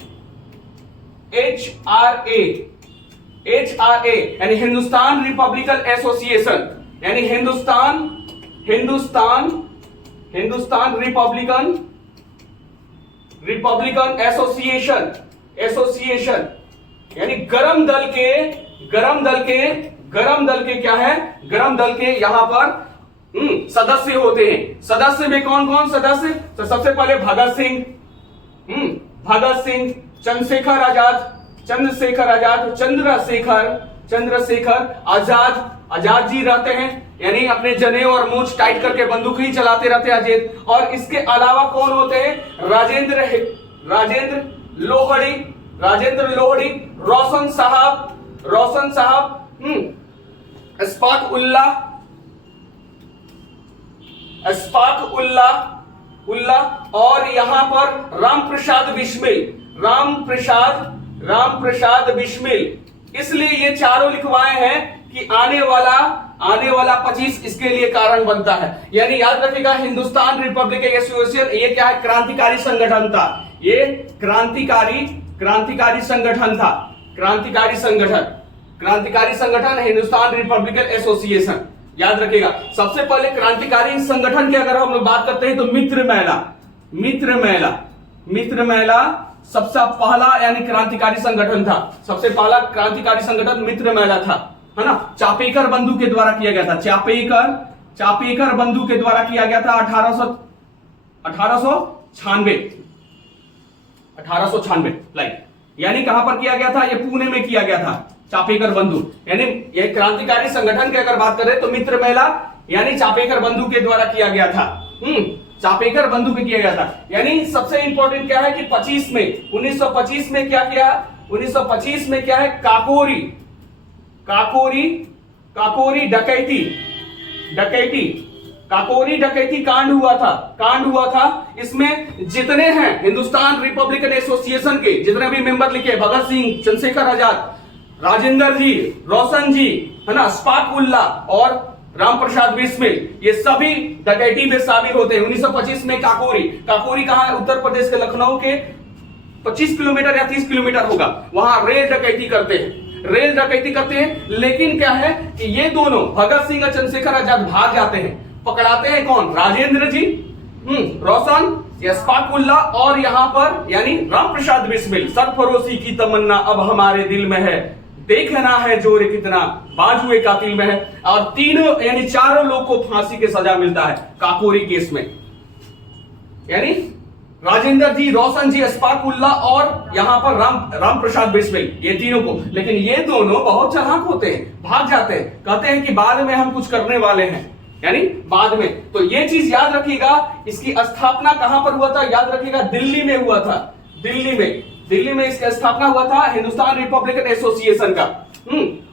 HRA यानी हिंदुस्तान रिपब्लिकन एसोसिएशन, यानी हिंदुस्तान रिपब्लिकन एसोसिएशन यानी गरम दल के क्या है? गरम दल के यहां पर सदस्य होते हैं। सदस्य में कौन कौन सदस्य? तो सबसे पहले भगत सिंह, चंद्रशेखर आजाद जी रहते हैं, यानी अपने जनेऊ और मूंछ टाइट करके बंदूक ही चलाते रहते हैं अजय। और इसके अलावा कौन होते हैं? राजेंद्र लोहड़ी, रोशन साहब, अशफाक उल्लाह और यहां पर राम प्रसाद बिस्मिल। इसलिए ये चारों लिखवाए हैं कि आने वाला 25 इसके लिए कारण बनता है। यानी याद रखिएगा, हिंदुस्तान रिपब्लिकन एसोसिएशन ये क्या है? क्रांतिकारी संगठन था। ये क्रांतिकारी संगठन हिंदुस्तान रिपब्लिकन एसोसिएशन, याद रखिएगा। सबसे पहले क्रांतिकारी संगठन की अगर हम लोग बात करते हैं तो मित्र मेला सबसे पहला यानी क्रांतिकारी संगठन था। सबसे पहला क्रांतिकारी संगठन मित्र मेला था, है ना। चापेकर बंधु के द्वारा किया गया था। चापेकर बंधु के द्वारा किया गया था 1896 लाइक, यानी कहां पर किया गया था? ये पुणे में किया गया था चापेकर बंधु। यानी ये क्रांतिकारी संगठन की अगर बात करें तो मित्र मेला यानी चापेकर बंधु के द्वारा किया गया था। चापेकर बंधु पे किया गया था। यानी सबसे इंपॉर्टेंट क्या है कि 1925 में क्या किया? 1925 में क्या है? काकोरी डकैती कांड हुआ था। इसमें जितने हैं हिंदुस्तान रिपब्लिकन एसोसिएशन के जितने भी मेंबर लिखे, भगत सिंह, चंद्रशेखर आजाद, राजेंद्र जी, रोशन जी, है ना, अशफाक उल्लाह और राम प्रसाद बिस्मिल, ये सभी डकैती में शामिल होते हैं। 1925 में काकोरी कहां है? उत्तर प्रदेश के लखनऊ के 25 किलोमीटर या 30 किलोमीटर होगा, वहां रेल डकैती करते हैं। लेकिन क्या है कि ये दोनों भगत सिंह और चंद्रशेखर आजाद भाग जाते हैं। पकड़ाते हैं कौन? राजेंद्र जी, रोशन, अशफाक उल्लाह और यहां पर यानी राम प्रसाद बिस्मिल। सरफरोशी की तमन्ना अब हमारे दिल में है, देखना है जोर कितना बाजुए कातिल में है। और तीनों यानी चारों लोग को फांसी की सजा मिलता है काकोरी केस में, यानी राजेंद्र जी, रोशन जी, अशफाक उल्लाह और यहां पर राम प्रसाद बिस्मिल, ये तीनों को। लेकिन ये दोनों बहुत चालाक होते हैं, भाग जाते हैं, कहते हैं कि बाद में हम कुछ करने वाले हैं, यानी बाद में। तो ये चीज याद रखिएगा, इसकी स्थापना कहां पर हुआ था, याद रखिएगा दिल्ली में हुआ था। दिल्ली में इसका स्थापना हुआ था हिंदुस्तान रिपब्लिकन एसोसिएशन का।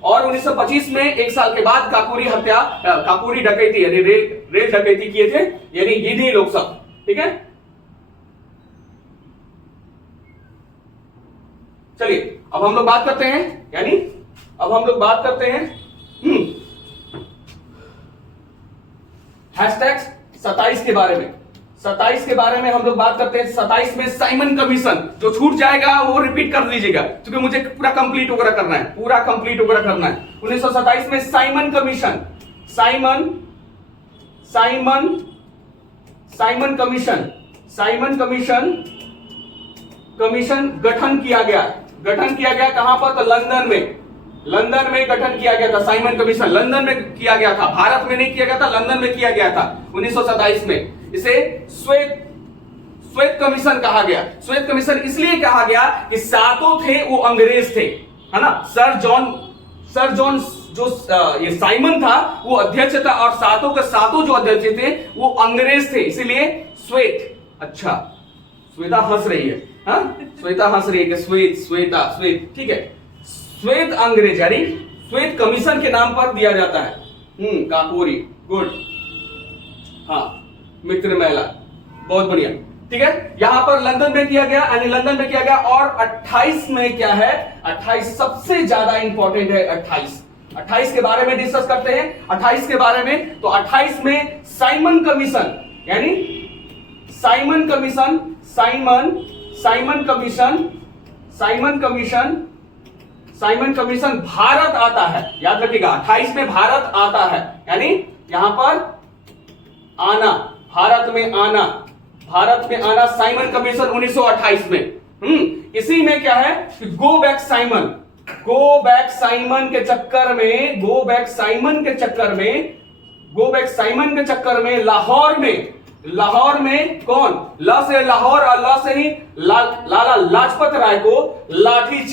और 1925 में, एक साल के बाद काकोरी डकैती यानी रेल डकैती किए थे, यानी ये लोग सब, ठीक है। चलिए अब हम लोग बात करते हैं, हैशटैग 27 के बारे में। 27 के बारे में हम लोग बात करते हैं। 27 में साइमन कमीशन, जो छूट जाएगा वो रिपीट कर लीजिएगा, क्योंकि मुझे पूरा कंप्लीट वगैरह करना है, 1927 में साइमन कमीशन, साइमन कमीशन गठन किया गया कहां पर, तो लंदन में गठन किया गया था। साइमन कमीशन लंदन में किया गया था, भारत में नहीं किया गया था, लंदन में किया गया था 1927 में। इसे श्वेत कमीशन कहा गया। श्वेत कमीशन इसलिए कहा गया कि सातों थे वो अंग्रेज थे, है ना। सर जॉन जो ये साइमन था वो अध्यक्ष था, और सातों के सातों जो अध्यक्ष थे वो अंग्रेज थे, इसीलिए श्वेत। अच्छा, श्वेता हंस रही है, श्वेता हंस रही है कि श्वेता, ठीक है। श्वेत अंग्रेज यानी श्वेत कमीशन के नाम पर दिया जाता है। काकोरी, गुड, हाँ, मित्र महिला, बहुत बढ़िया, ठीक है। यहां पर लंदन में किया गया, और 28 में क्या है, 28 सबसे ज्यादा इंपॉर्टेंट है। 28 के बारे में डिस्कस करते हैं। 28 के बारे में, तो 28 में साइमन कमीशन, यानी साइमन कमीशन भारत आता है, याद रखिएगा। 28 में भारत आता है, यानी यहां पर आना, भारत में आना साइमन कमीशन 1928 में। इसी में क्या है कि गो बैक साइमन के चक्कर में लाहौर में कौन, ल से लाहौर और ल से ही लाला लाजपत राय को लाठी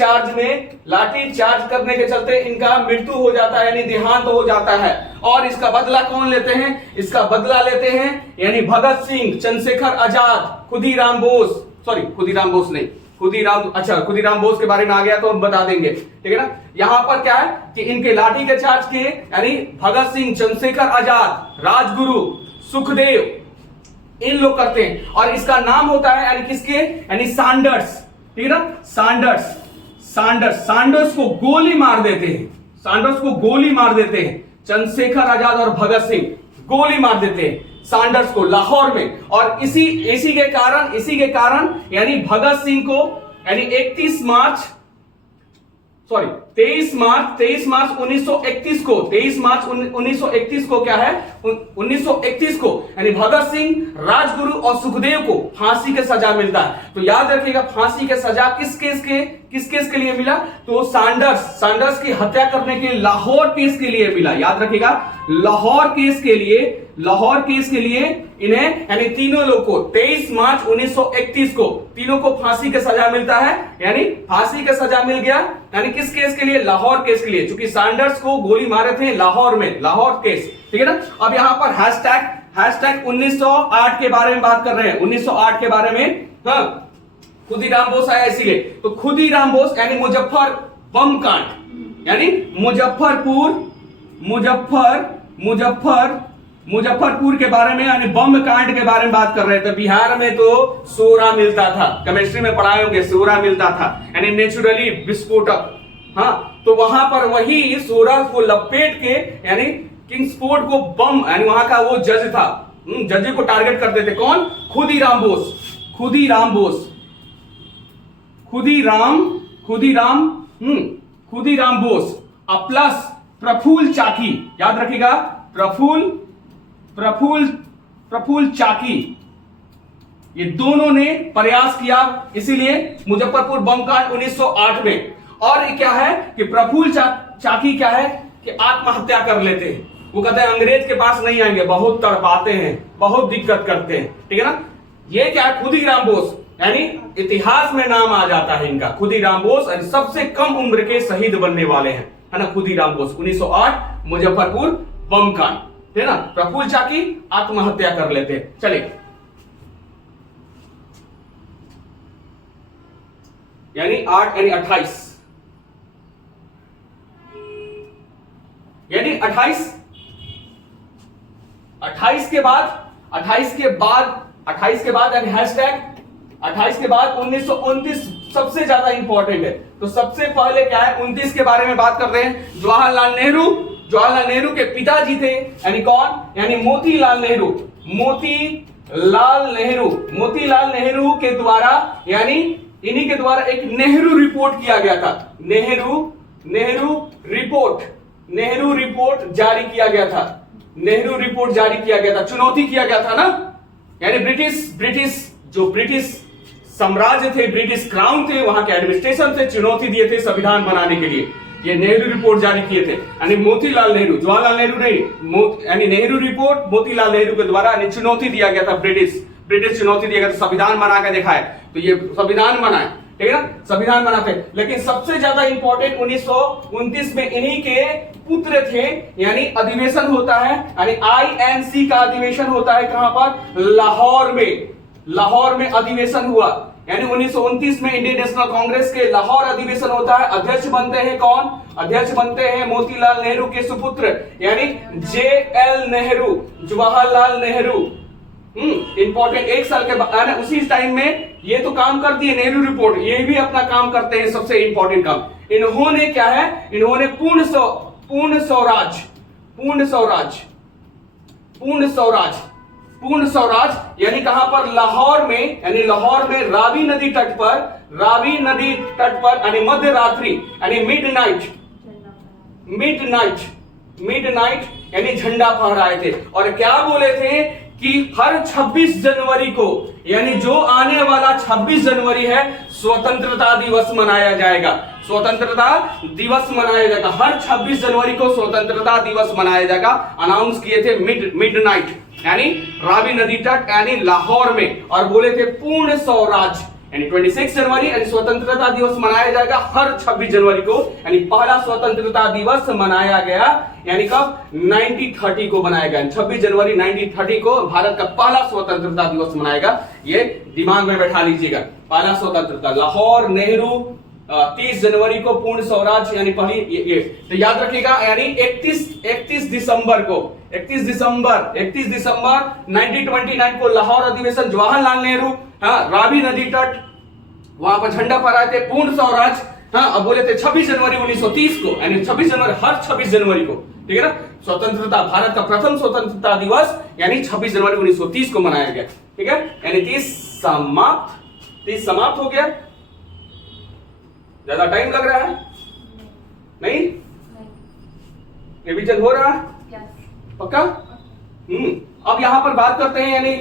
चार्ज करने के चलते इनका मृत्यु हो जाता है, यानी देहांत हो जाता है। और इसका बदला कौन लेते हैं, इसका बदला लेते हैं यानी भगत सिंह, चंद्रशेखर आजाद, खुदीराम बोस के बारे में आ गया तो हम बता देंगे, ठीक है ना। यहां पर क्या है कि इनके लाठी के चार्ज के, यानी भगत सिंह, चंद्रशेखर आजाद, राजगुरु, सुखदेव, इन लोग करते हैं। और इसका नाम होता है यानी किसके, यानी सैंडर्स, ठीक है ना। सैंडर्स को गोली मार देते हैं, चंद्रशेखर आजाद और भगत सिंह गोली मार देते हैं सैंडर्स को लाहौर में। और इसी के कारण यानी भगत सिंह को, यानी 23 मार्च 1931 को क्या है, 1931 को यानी भगत सिंह, राजगुरु और सुखदेव को फांसी के सजा मिलता है। तो याद रखिएगा, फांसी के सजा किस केस के लिए मिला, तो सैंडर्स की हत्या करने के लिए लाहौर केस के लिए मिला। याद रखिएगा, लाहौर केस के लिए इन्हें, यानी तीनों लोग को 23 मार्च 1931 को तीनों को फांसी का सजा मिलता है, यानी फांसी का सजा मिल गया। यानी किस केस के लिए, लाहौर केस के लिए, क्योंकि सैंडर्स को गोली मारे थे लाहौर में, लाहौर केस, ठीक है ना। अब यहां पर हैशटैग 1908 के बारे में बात कर रहे हैं, 1908 के बारे में। हाँ, खुदीराम बोस आया इसीलिए, तो खुदीराम बोस यानी मुजफ्फर बम कांड, यानी मुजफ्फरपुर के बारे में, यानी बम कांड के बारे में बात कर रहे थे। बिहार में तो सोरा मिलता था, केमिस्ट्री में पढ़ाए होंगे, सोरा मिलता था, यानी नेचुरली विस्फोटक। हाँ, तो वहां पर वही सोरा को लपेट के, यानी किंग्सफोर्ड को बम, यानी वहां का वो जज था, जज को टारगेट करते थे। कौन, खुदीराम बोस प्लस प्रफुल्ल चाकी, याद रखिएगा, प्रफुल्ल चाकी, ये दोनों ने प्रयास किया, इसीलिए मुजफ्फरपुर बम कांड 1908 में। और क्या है कि प्रफुल्ल चाकी क्या है कि आत्महत्या कर लेते हैं। वो कहते हैं अंग्रेज के पास नहीं आएंगे, बहुत तड़पाते हैं, बहुत दिक्कत करते हैं, ठीक है ना। ये क्या है, खुदीराम बोस, यानी इतिहास में नाम आ जाता है इनका, खुदीराम बोस, और सबसे कम उम्र के शहीद बनने वाले हैं, है ना, खुदीराम बोस। 1908 मुजफ्फरपुर बम कांड, है ना। प्रफुल्ल चाकी आत्महत्या कर लेते हैं। चलिए, यानी 8 यानी 28, यानी 28 के बाद यानी हैशटैग 28 के बाद 1929 सबसे ज्यादा इंपॉर्टेंट है। तो सबसे पहले क्या है, 29 के बारे में बात कर रहे हैं। जवाहरलाल नेहरू के पिताजी थे, यानी कौन, यानी मोतीलाल नेहरू के द्वारा, यानी इन्हीं के द्वारा एक नेहरू रिपोर्ट किया गया था। नेहरू रिपोर्ट जारी किया गया था, चुनौती किया गया था ना, यानी ब्रिटिश साम्राज्य थे, ब्रिटिश क्राउन थे, वहां के एडमिनिस्ट्रेशन से चुनौती दिए थे संविधान बनाने के लिए। ये नेहरू रिपोर्ट जारी किए थे, यानी मोतीलाल नेहरू, जवाहरलाल नेहरू नहीं, यानी नेहरू रिपोर्ट मोतीलाल नेहरू के द्वारा चुनौती दिया गया था, ब्रिटिश चुनौती दिया गया था, संविधान बना के दिखाए, तो ये संविधान बनाए, ठीक है ना, संविधान बनाते। लेकिन सबसे ज्यादा इंपॉर्टेंट 1929 में इन्हीं के पुत्र थे, यानी अधिवेशन होता है, यानी INC का अधिवेशन होता है, कहां पर, लाहौर में अधिवेशन हुआ, यानी 1929 में इंडियन नेशनल कांग्रेस के लाहौर अधिवेशन होता है। अध्यक्ष बनते हैं कौन, अध्यक्ष बनते हैं मोतीलाल नेहरू के सुपुत्र, यानी JL नेहरू, जवाहरलाल नेहरू। इंपॉर्टेंट, एक साल के बाद उसी टाइम में ये तो काम कर दिए नेहरू रिपोर्ट, ये भी अपना काम करते हैं, सबसे इंपॉर्टेंट काम इन्होंने क्या है, इन्होंने पूर्ण स्वराज यानी कहां पर, लाहौर में, यानी लाहौर में रावी नदी तट पर यानी मध्य रात्रि, यानी मिडनाइट यानी झंडा फहराए थे। और क्या बोले थे कि हर 26 जनवरी को, यानी जो आने वाला 26 जनवरी है, स्वतंत्रता दिवस मनाया जाएगा, हर 26 जनवरी को स्वतंत्रता दिवस मनाया जाएगा, अनाउंस किए थे मिडनाइट, यानी रावी नदी तट, यानी लाहौर में, और बोले थे पूर्ण स्वराज, यानी 26 जनवरी यानी स्वतंत्रता दिवस मनाया जाएगा हर 26 जनवरी को, यानी पहला स्वतंत्रता दिवस मनाया गया, यानी कब, 1930 को बनाया गया, 26 जनवरी 1930 को भारत का पहला स्वतंत्रता दिवस मनाएगा। ये दिमाग में बैठा लीजिएगा, पहला स्वतंत्रता, लाहौर, नेहरू, 30 जनवरी को पूर्ण स्वराज, यानी पहली ये तो याद रखिएगा, यानी 31 दिसंबर 1929 को लाहौर अधिवेशन, जवाहरलाल नेहरू, रावी नदी तट, वहां पर झंडा फहराए थे, पूर्ण स्वराज। अब बोले थे 26 जनवरी 1930 को, यानी 26 जनवरी, हर 26 जनवरी को, ठीक है ना, स्वतंत्रता, भारत का प्रथम स्वतंत्रता दिवस, यानी 26 जनवरी 1930 को मनाया गया, ठीक है, यानी 30 समाप्त हो गया। ज्यादा टाइम लग रहा है? नहीं? रिवीजन हो रहा है? पक्का? अब यहां पर बात करते हैं, यानी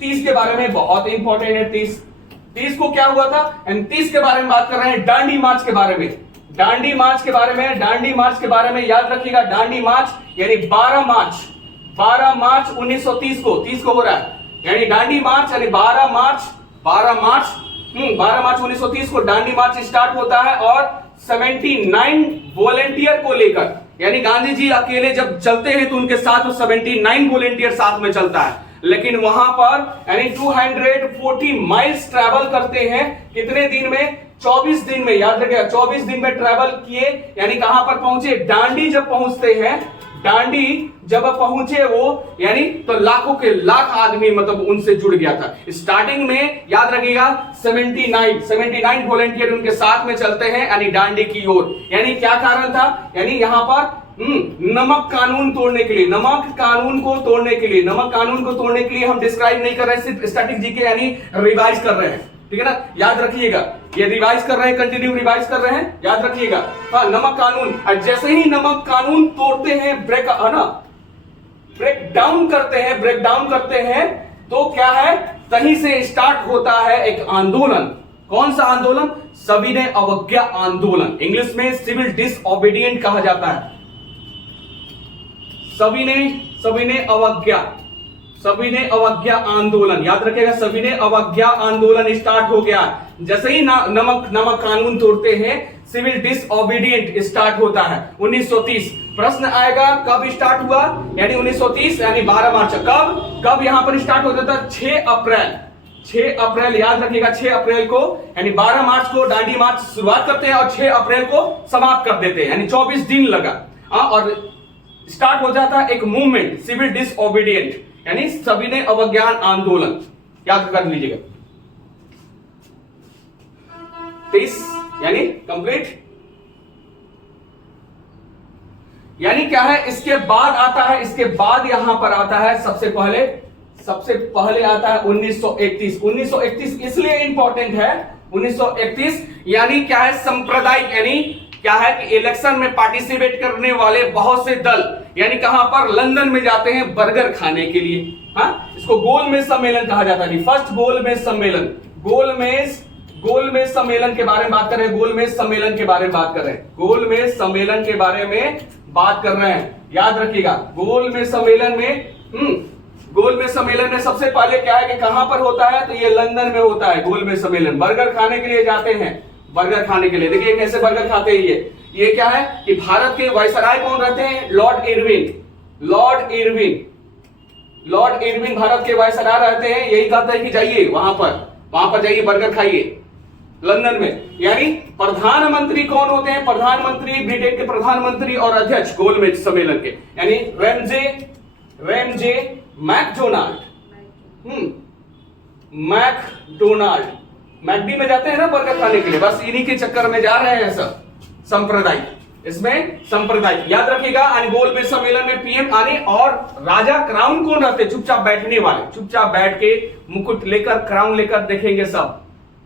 30 के बारे में, बहुत इंपॉर्टेंट है 30 को क्या हुआ था, 30 के बारे में बात कर रहे हैं, दांडी मार्च के बारे में, दांडी मार्च के बारे में याद रखिएगा। दांडी मार्च यानी 12 मार्च 1930 को, 30 को हो रहा है, यानी दांडी मार्च, यानी 12 मार्च 1930 को दांडी मार्च स्टार्ट होता है, और 79 वॉलेंटियर को लेकर, यानी गांधी जी अकेले जब चलते हैं तो उनके साथ 79 वॉलेंटियर साथ में चलता है, लेकिन वहां पर यानी 240 माइल्स ट्रैवल करते हैं, कितने दिन में, 24 दिन में, याद रखिएगा 24 दिन में ट्रैवल किए, यानी कहां पर पहुंचे, दांडी जब पहुंचते हैं, दांडी जब पहुंचे वो, यानी तो लाखों के लाख आदमी मतलब उनसे जुड़ गया था। स्टार्टिंग में याद रखिएगा 79 वॉलेंटियर उनके साथ में चलते हैं, यानी दांडी की ओर। यानी क्या कारण था, यानी यहां पर नमक कानून तोड़ने के लिए, नमक कानून को तोड़ने के लिए हम डिस्क्राइब नहीं कर रहे, सिर्फ स्टैटिक जीके यानी रिवाइज कर रहे हैं, ठीक है ना, याद रखिएगा, ये रिवाइज कर रहे हैं, कंटिन्यू रिवाइज कर रहे हैं, याद रखिएगा। हाँ, नमक कानून, और जैसे ही नमक कानून तोड़ते हैं, ब्रेक डाउन करते हैं, तो क्या है, कहीं से स्टार्ट होता है एक आंदोलन, कौन सा आंदोलन? सविनय अवज्ञा आंदोलन, इंग्लिश में सिविल डिसओबीडिएंट कहा जाता है। सविनय अवज्ञा आंदोलन, याद रखिएगा, सविनय अवज्ञा आंदोलन स्टार्ट हो गया। जैसे ही नमक कानून तोड़ते हैं, सिविल डिसओबीडिएंट स्टार्ट होता है 1930। प्रश्न आएगा कब स्टार्ट हुआ, यानी 1930 यानी 12 मार्च। कब यहां पर स्टार्ट होता था? 6 अप्रैल, याद रखिएगा 6 अप्रैल को, यानी 12 मार्च को दांडी मार्च शुरुआत करते हैं और 6 अप्रैल को समाप्त कर देते हैं, यानी 24 दिन लगा। और स्टार्ट हो जाता है एक मूवमेंट, सिविल डिसओबीडिएंट यानी सविनय अवज्ञान आंदोलन, याद कर लीजिएगा। 23 यानी कंप्लीट। यानी क्या है, इसके बाद आता है, इसके बाद यहां पर आता है सबसे पहले आता है 1931। 1931 इसलिए इंपॉर्टेंट है, 1931 यानी क्या है, सांप्रदायिक, यानी क्या है कि इलेक्शन में पार्टिसिपेट करने वाले बहुत से दल, यानी कहां पर, लंदन में जाते हैं बर्गर खाने के लिए। हाँ, इसको गोलमेज सम्मेलन कहा जाता है। फर्स्ट गोलमेज सम्मेलन, गोलमेज सम्मेलन के बारे में बात कर रहे हैं, गोलमेज सम्मेलन के बारे में बात कर रहे हैं, गोलमेज सम्मेलन के बारे में बात कर रहे हैं, याद रखिएगा। गोलमेज सम्मेलन में सबसे पहले क्या है कि कहां पर होता है, तो ये लंदन में होता है गोलमेज सम्मेलन। बर्गर खाने के लिए जाते हैं, बर्गर खाने के लिए। देखिए कैसे बर्गर खाते हैं ये क्या है कि भारत के वायसराय कौन रहते हैं? लॉर्ड इरविन भारत के वायसराय रहते हैं। यही कहते हैं कि जाइए वहां पर जाइए बर्गर खाइए लंदन में। यानी प्रधानमंत्री कौन होते हैं? प्रधानमंत्री, ब्रिटेन के प्रधानमंत्री और अध्यक्ष गोलमेज सम्मेलन के, यानी रैमजे मैकडोनाल्ड मैकडी में जाते हैं ना बर्गर खाने के लिए, बस इन्हीं के चक्कर में जा रहे हैं सब। सांप्रदायिक, इसमें सांप्रदायिक, याद रखिएगा। गोलमेज सम्मेलन में पीएम आने और राजा क्राउन कौन रहते? चुपचाप बैठने वाले, चुपचाप बैठ के मुकुट लेकर, क्राउन लेकर देखेंगे, सब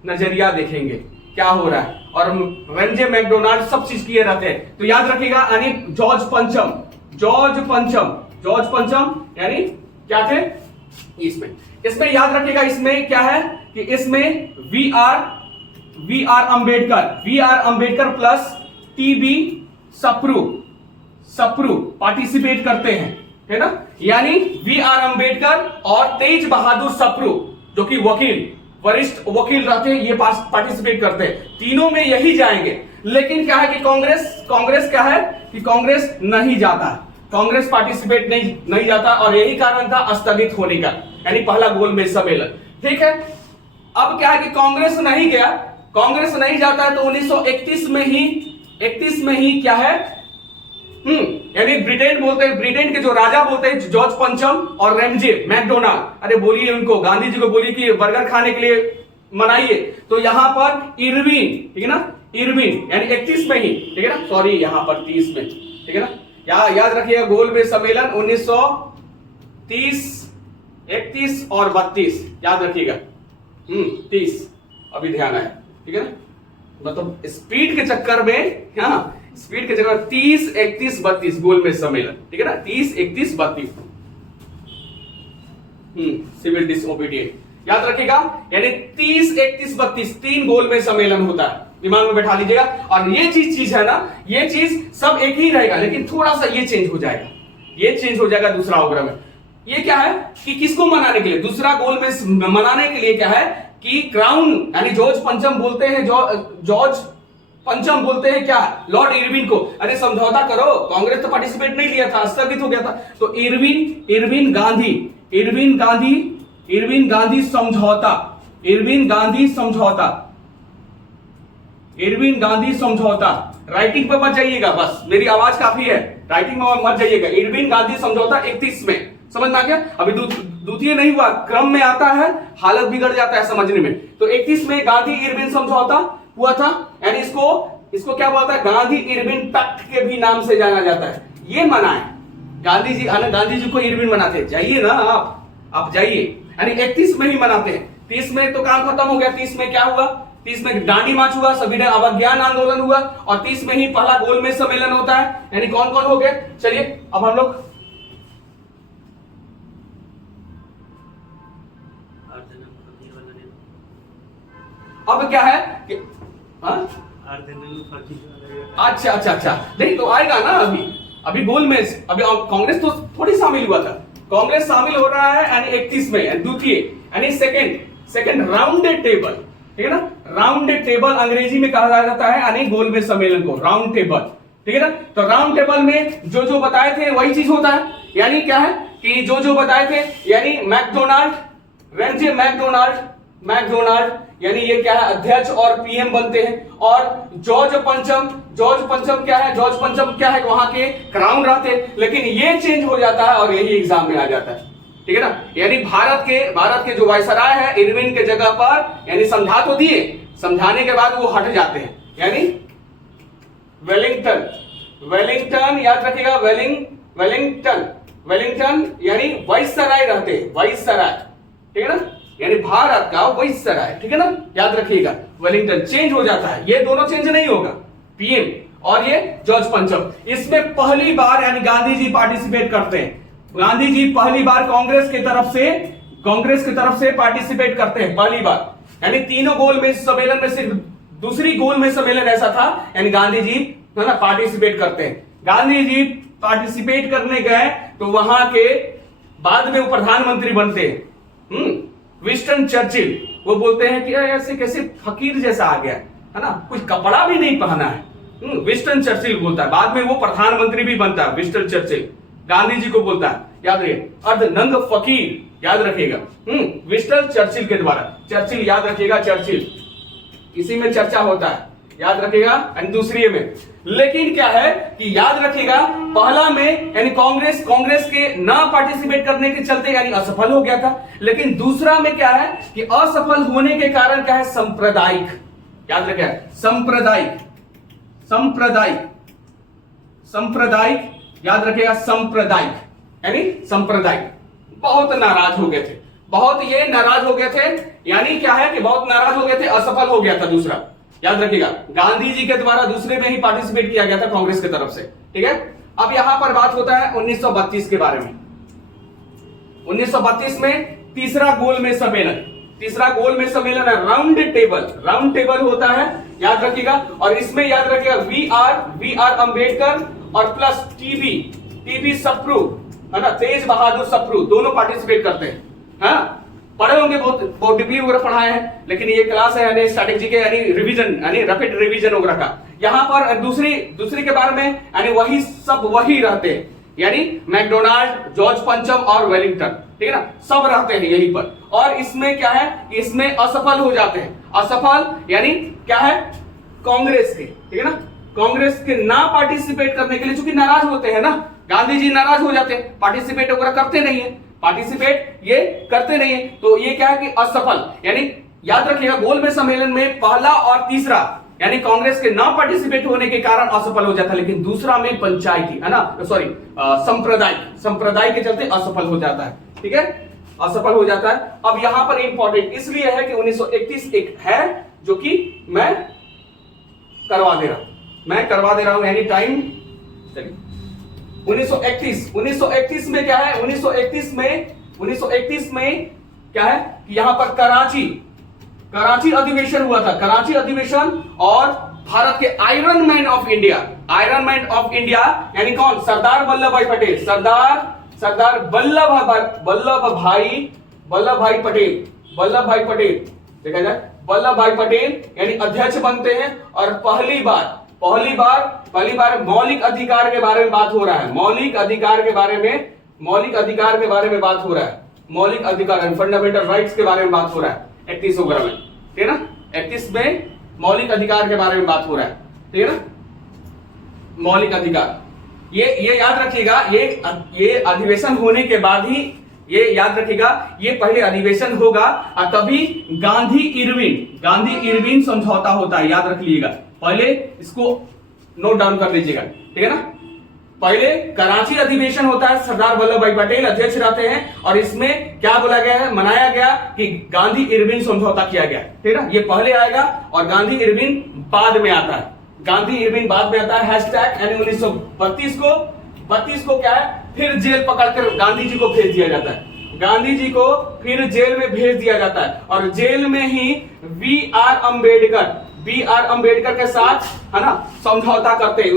नजरिया देखेंगे क्या हो रहा है। और रैमजे मैकडोनाल्ड सब चीज किए रहते हैं। तो याद रखिएगा, यानी जॉर्ज पंचम यानी क्या थे इसमें याद रखिएगा। इसमें क्या है कि इसमें B R Ambedkar plus TB Sapru participate करते हैं, है ना। यानी वी आर अंबेडकर और तेज बहादुर सप्रू, जो कि वरिष्ठ वकील रहते हैं, ये पार्टिसिपेट करते हैं। तीनों में यही जाएंगे। लेकिन क्या है कि कांग्रेस क्या है कि कांग्रेस नहीं जाता, कांग्रेस पार्टिसिपेट नहीं जाता, और यही कारण था स्थगित होने का, यानी पहला गोलमेज सम्मेलन। ठीक है, अब क्या है कि कांग्रेस नहीं जाता है, तो 1931 में ही क्या है, यानी ब्रिटेन के जो राजा बोलते हैं जॉर्ज पंचम और रैमजे मैकडोनाल्ड, अरे बोलिए उनको, गांधी जी को बोलिए कि बर्गर खाने के लिए मनाइए। तो यहां पर इरविन, ठीक है ना, इरविन यानी 31 में ही, ठीक है ना, सॉरी यहां पर 30 में, ठीक है ना। याद रखिएगा गोलमेज सम्मेलन 1930, 31 और 32, याद रखिएगा। 30 अभी ध्यान आया, ठीक है ना, मतलब स्पीड के चक्कर में, हाँ स्पीड के चक्कर में 30, 31, 32 गोलमेज सम्मेलन, ठीक है ना, 30, 31, 32 सिविल डिसओबीडिएंट, याद रखिएगा। यानी 30, 31, 32 3 गोलमेज सम्मेलन होता है, दिमाग में बैठा लीजिएगा। और ये चीज है ना, ये चीज सब एक ही रहेगा, लेकिन थोड़ा सा ये चेंज हो जाएगा दूसरा ओग्रा में। ये क्या है कि किसको मनाने के लिए, दूसरा गोलमेज मनाने के लिए क्या है कि क्राउन यानी जॉर्ज पंचम बोलते हैं क्या, लॉर्ड इरविन को, अरे समझौता करो, कांग्रेस तो पार्टिसिपेट नहीं लिया था, स्थगित हो गया था। तो इरविन गांधी समझौता, राइटिंग पे मत जाइएगा, बस मेरी आवाज काफी है, राइटिंग में मत जाइएगा। इरविन गांधी समझौता 31 में, समझ में आ गया। अभी द्वितीय नहीं हुआ, क्रम में आता है, हालत बिगड़ जाता है समझने में। तो 31 में गांधी इरविन समझौता हुआ था, यानी इसको क्या बोलता है, गांधी इरविन पैक्ट के भी नाम से जाना जाता है। ये मना है गांधी जी को इरविन मनाते हैं, जाइए ना आप जाइए, यानी 31 में ही मनाते हैं। 30 में तो काम खत्म हो गया। 30 में क्या हुआ, 30 में दांडी मार्च हुआ, सविनय अवज्ञान आंदोलन हुआ, और 30 में ही पहला गोलमेज सम्मेलन होता है। यानी कौन कौन हो गए, चलिए अब हम लोग अब क्या है कि अच्छा नहीं तो आएगा ना। अभी गोल में अभी कांग्रेस तो थोड़ी शामिल हुआ था। कांग्रेस शामिल हो रहा है यानी 31 में, द्वितीय यानी सेकंड राउंडेड टेबल, ठीक है ना। राउंडेड टेबल अंग्रेजी में कहा जाता है यानी गोल में सम्मेलन को राउंड टेबल, ठीक है ना। तो राउंड टेबल में जो बताए थे वही चीज होता है, यानी क्या है कि जो बताए थे, यानी मैकडोनाल्ड, रेंजे मैकडोनाल्ड यानी ये क्या है अध्यक्ष और पीएम बनते हैं। और जॉर्ज पंचम क्या है वहां के क्राउन रहते हैं, लेकिन ये चेंज हो जाता है और यही एग्जाम में आ जाता है, ठीक है ना। यानी भारत के जो वायसराय है इरविन के जगह पर यानी समझा तो दिए, समझाने के बाद वो हट जाते हैं, यानी वेलिंगटन याद रखिएगा, वेलिंगटन यानी वायसराय रहते हैं, वायसराय, ठीक है ना, यानी भारत का वायसराय, ठीक है ना, याद रखिएगा। वेलिंगटन चेंज हो जाता है, ये दोनों चेंज नहीं होगा, पीएम और ये जॉर्ज पंचम। इसमें पहली बार यानी गांधी जी पार्टिसिपेट करते हैं। गांधी जी पहली बार कांग्रेस की तरफ से पार्टिसिपेट करते हैं पहली बार, यानी तीनों गोल में सम्मेलन में सिर्फ दूसरी गोल में सम्मेलन ऐसा था, यानी गांधी जी है ना पार्टिसिपेट करते हैं। गांधी जी पार्टिसिपेट करने गए तो वहां के बाद में वो प्रधानमंत्री बनते हैं। विंस्टन चर्चिल, वो बोलते हैं कि ऐसे कैसे फकीर जैसा आ गया है ना, कुछ कपड़ा भी नहीं पहना है। विंस्टन चर्चिल बोलता है, बाद में वो प्रधानमंत्री भी बनता है विंस्टन चर्चिल, गांधी जी को बोलता है, याद रखिए अर्धनंग फकीर, याद रखिएगा विंस्टन चर्चिल के द्वारा। चर्चिल याद रखिएगा, चर्चिल इसी में चर्चा होता है, याद रखिएगा, एंड दूसरी में। लेकिन क्या है कि याद रखिएगा पहला में यानी कांग्रेस के ना पार्टिसिपेट करने के चलते यानी असफल हो गया था, लेकिन दूसरा में क्या है कि असफल होने के कारण क्या है सांप्रदायिक, याद रखिएगा सांप्रदायिक याद रखिएगा सांप्रदायिक यानी सांप्रदायिक बहुत नाराज हो गए थे, ये नाराज हो गए थे, यानी क्या है कि बहुत नाराज हो गए थे, असफल हो गया था दूसरा, याद रखिएगा। गांधी जी के द्वारा दूसरे में ही पार्टिसिपेट किया गया था कांग्रेस की तरफ से, ठीक है। अब यहां पर बात होता है 1932 के बारे में। 1932 में तीसरा गोल में सम्मेलन है राउंड टेबल होता है, याद रखिएगा। और इसमें याद रखिएगा वी आर अंबेडकर और प्लस टीबी सप्रू है ना, तेज बहादुर सप्रू, दोनों पार्टिसिपेट करते हैं। हाँ पढ़े होंगे, बहुत डीपली वगैरह पढ़ाए हैं, लेकिन ये क्लास है यानी स्ट्रैटेजी के यानी रिवीजन यानी रैपिड रिवीजन वगैरह का। यहाँ पर दूसरी के बारे में यानी वही रहते हैं, यानी मैकडोनाल्ड, जॉर्ज पंचम और वेलिंगटन, ठीक है ना, सब रहते हैं यहीं पर। और इसमें क्या है, इसमें असफल हो जाते हैं। असफल यानी क्या है कांग्रेस के, ठीक है ना, कांग्रेस के ना पार्टिसिपेट करने के लिए, चूंकि नाराज होते हैं ना, गांधी जी नाराज हो जाते हैं, पार्टिसिपेट वगैरह करते नहीं है, तो ये क्या है कि असफल, यानी याद रखिएगा गोल में सम्मेलन में पहला और तीसरा यानी कांग्रेस के ना पार्टिसिपेट होने के कारण असफल हो जाता है, लेकिन दूसरा में पंचायती है ना, सॉरी संप्रदाय के चलते असफल हो जाता है, ठीक है, असफल हो जाता है। अब यहां पर इंपॉर्टेंट इसलिए है कि 1931 एक है जो कि मैं करवा दे रहा हूं यानी टाइम। चलिए 1931 में क्या है, 1931 में क्या है कि यहां पर कराची अधिवेशन हुआ था, कराची अधिवेशन। और भारत के आयरन मैन ऑफ इंडिया यानी कौन, सरदार वल्लभ भाई पटेल, सरदार वल्लभ भाई पटेल, देखा जाए वल्लभ भाई पटेल यानी अध्यक्ष बनते हैं। और पहली बार मौलिक अधिकार के बारे में बात हो रहा है, मौलिक अधिकार के बारे में बात हो रहा है, मौलिक अधिकार फंडामेंटल राइट्स के बारे में बात हो रहा है 31 वगैरह में, ठीक है ना, 31 में मौलिक अधिकार के बारे में बात हो रहा है, ठीक है ना, मौलिक अधिकार। ये याद रखिएगा, ये अधिवेशन होने के बाद ही ये याद रखिएगा, ये पहले अधिवेशन होगा और तभी गांधी इरविन समझौता होता है, याद रख लीजिएगा, पहले इसको नोट डाउन कर लीजिएगा, ठीक है ना। पहले कराची अधिवेशन होता है, सरदार वल्लभ भाई पटेल अध्यक्ष रहते हैं, और इसमें क्या बोला गया है, मनाया गया कि गांधी इरविन समझौता किया गया, ठीक है ना, ये पहले आएगा और गांधी इरविन बाद में आता है, हैशटैग यानी 1932 को क्या है फिर जेल पकड़कर गांधी जी को भेज दिया जाता है। गांधी जी को फिर जेल में भेज दिया जाता है और जेल में ही बी आर अम्बेडकर के साथ, है ना, समझौता करते हैं।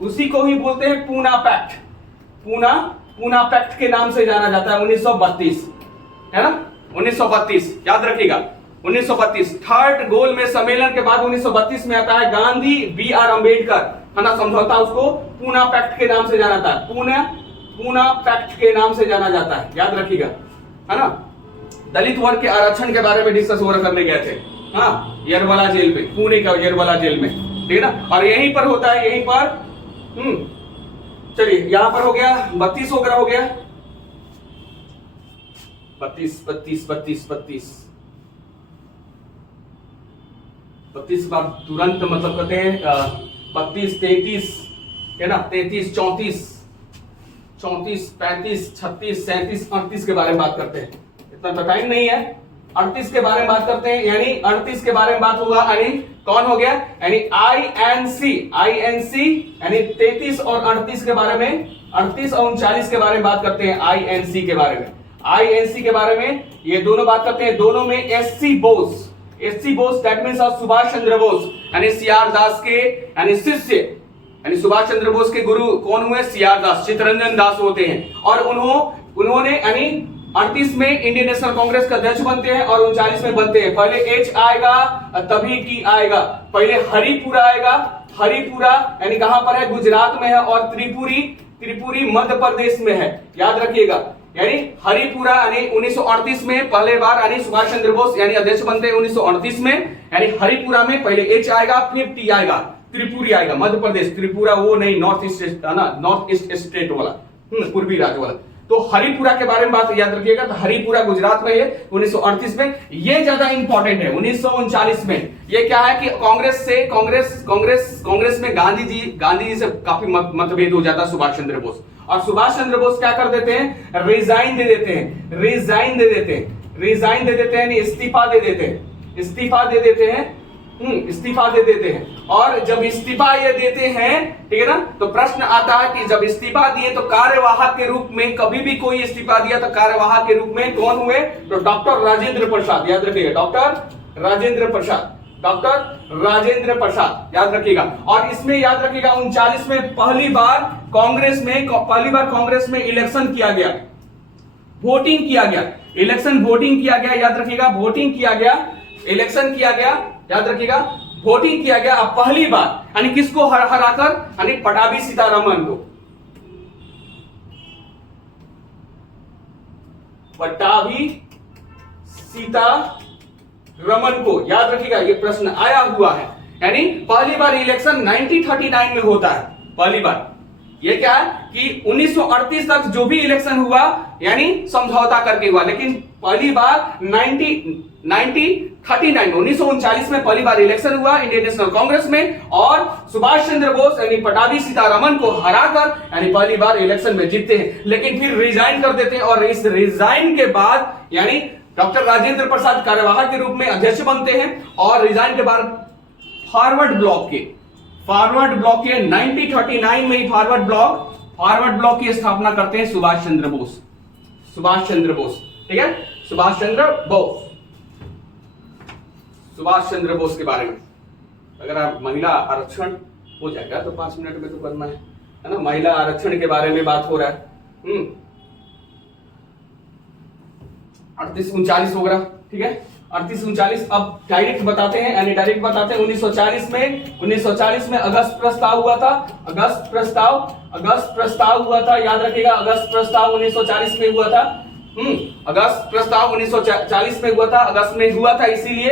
उसी को ही बोलते हैं पूना पैक्ट। पूना पैक्ट के नाम से जाना जाता है। 1932, है ना, 1932 याद रखिएगा। 1932 थर्ड गोल में सम्मेलन के बाद 1932 में आता है गांधी बी आर अम्बेडकर, है ना, समझौता। उसको पूना पैक्ट के नाम से जाना जाता है। पूना पैक्ट के नाम से जाना जाता है, याद रखिएगा, है ना। दलित वर्ग के आरक्षण के बारे में डिस्कस हो करने गए थे, हाँ, येरवला जेल में, पुणे का येरवला जेल में, ठीक है ना। और यहीं पर होता है, यहीं पर चलिए यहां पर हो गया 32 वगैरह हो गया 32 बार तुरंत मतलब कहते हैं 32 33, है ना, 33 34 35 36 37 38 के बारे में बात करते हैं। इतना तो टाइम नहीं है। 38 के बारे में बात करते हैं, यानी 38 के बारे में बात होगा, यानी कौन हो गया, यानी INC यानी 33 और 38 के बारे में, 38 और 39 के बारे में बात करते हैं। INC के बारे में ये दोनों बात करते हैं। दोनों में SC Bose that means Subhash Chandra Bose यानी सीआर दास के यानी शिष्य, यानी सुभाष चंद्र बोस के गुरु कौन हुए, सीआर दास, चित्तरंजन दास होते हैं। और उन्होंने यानी 38 में इंडियन नेशनल कांग्रेस का अध्यक्ष बनते हैं और 39 में बनते हैं। पहले H आएगा तभी T आएगा। पहले हरिपुरा आएगा। हरिपुरा यानी कहां पर है, गुजरात में है, और त्रिपुरी मध्य प्रदेश में है, याद रखिएगा। यानी हरिपुरा यानी 1938 में पहले बार यानी सुभाष चंद्र बोस यानी अध्यक्ष बनते हैं 1938 में। यानी हरिपुरा में पहले H आएगा फिर T आएगा, त्रिपुरी आएगा, मध्य प्रदेश। त्रिपुरा वो नहीं, नॉर्थ ईस्ट स्टेट वाला, पूर्वी राज्य वाला। तो हरिपुरा के बारे में बात याद रखिएगा। तो हरिपुरा गुजरात में है 1938 में। ये ज्यादा इंपॉर्टेंट है। 1939 में ये क्या है कि कांग्रेस में गांधी जी से काफी मतभेद हो जाता है सुभाष चंद्र बोस। और सुभाष चंद्र बोस क्या कर देते हैं, रिजाइन दे देते हैं, इस्तीफा दे देते हैं। और जब इस्तीफा ये देते हैं, ठीक है ना, तो प्रश्न आता है कि जब इस्तीफा दिए तो कार्यवाहक के रूप में, कभी भी कोई इस्तीफा दिया तो कार्यवाहक के रूप में कौन हुए, तो डॉक्टर राजेंद्र प्रसाद, याद रखिएगा, डॉक्टर राजेंद्र प्रसाद याद रखिएगा। और इसमें याद रखिएगा 39 में पहली बार कांग्रेस में इलेक्शन किया गया, वोटिंग किया गया, याद रखिएगा, इलेक्शन किया गया, याद रखिएगा, वोटिंग किया गया। अब पहली बार यानी किसको हराकर, यानी पटाभी सीतारमन को, पटाभी सीतारमन को, याद रखिएगा, ये प्रश्न आया हुआ है। यानी पहली बार इलेक्शन 1939 में होता है, पहली बार। ये क्या है कि 1938 तक जो भी इलेक्शन हुआ यानी समझौता करके हुआ, लेकिन पहली बार 1939 में पहली बार इलेक्शन हुआ इंडियन नेशनल कांग्रेस में, और सुभाष चंद्र बोस यानी पटाभी सीतारमन को हराकर यानी पहली बार इलेक्शन में जीतते हैं। लेकिन फिर रिजाइन कर देते हैं, और इस रिजाइन के बाद यानी डॉक्टर राजेंद्र प्रसाद कार्यवाहक के रूप में अध्यक्ष बनते हैं। और रिजाइन के बाद फॉरवर्ड ब्लॉक के 1939 में ही फॉरवर्ड ब्लॉक की स्थापना करते हैं सुभाष चंद्र बोस, ठीक है, सुभाष चंद्र बोस के बारे में। अगर आप महिला आरक्षण हो जाएगा तो 5 मिनट में तो करना है ना। महिला आरक्षण के बारे में बात हो रहा है। 38 39 वगैरह, ठीक है, 38 39। अब डायरेक्ट बताते हैं, 1940 में अगस्त प्रस्ताव हुआ था। अगस्त प्रस्ताव हुआ था, याद रखिएगा, अगस्त प्रस्ताव 1940 में हुआ था। अगस्त प्रस्ताव 1940 में हुआ था, अगस्त में हुआ था, इसीलिए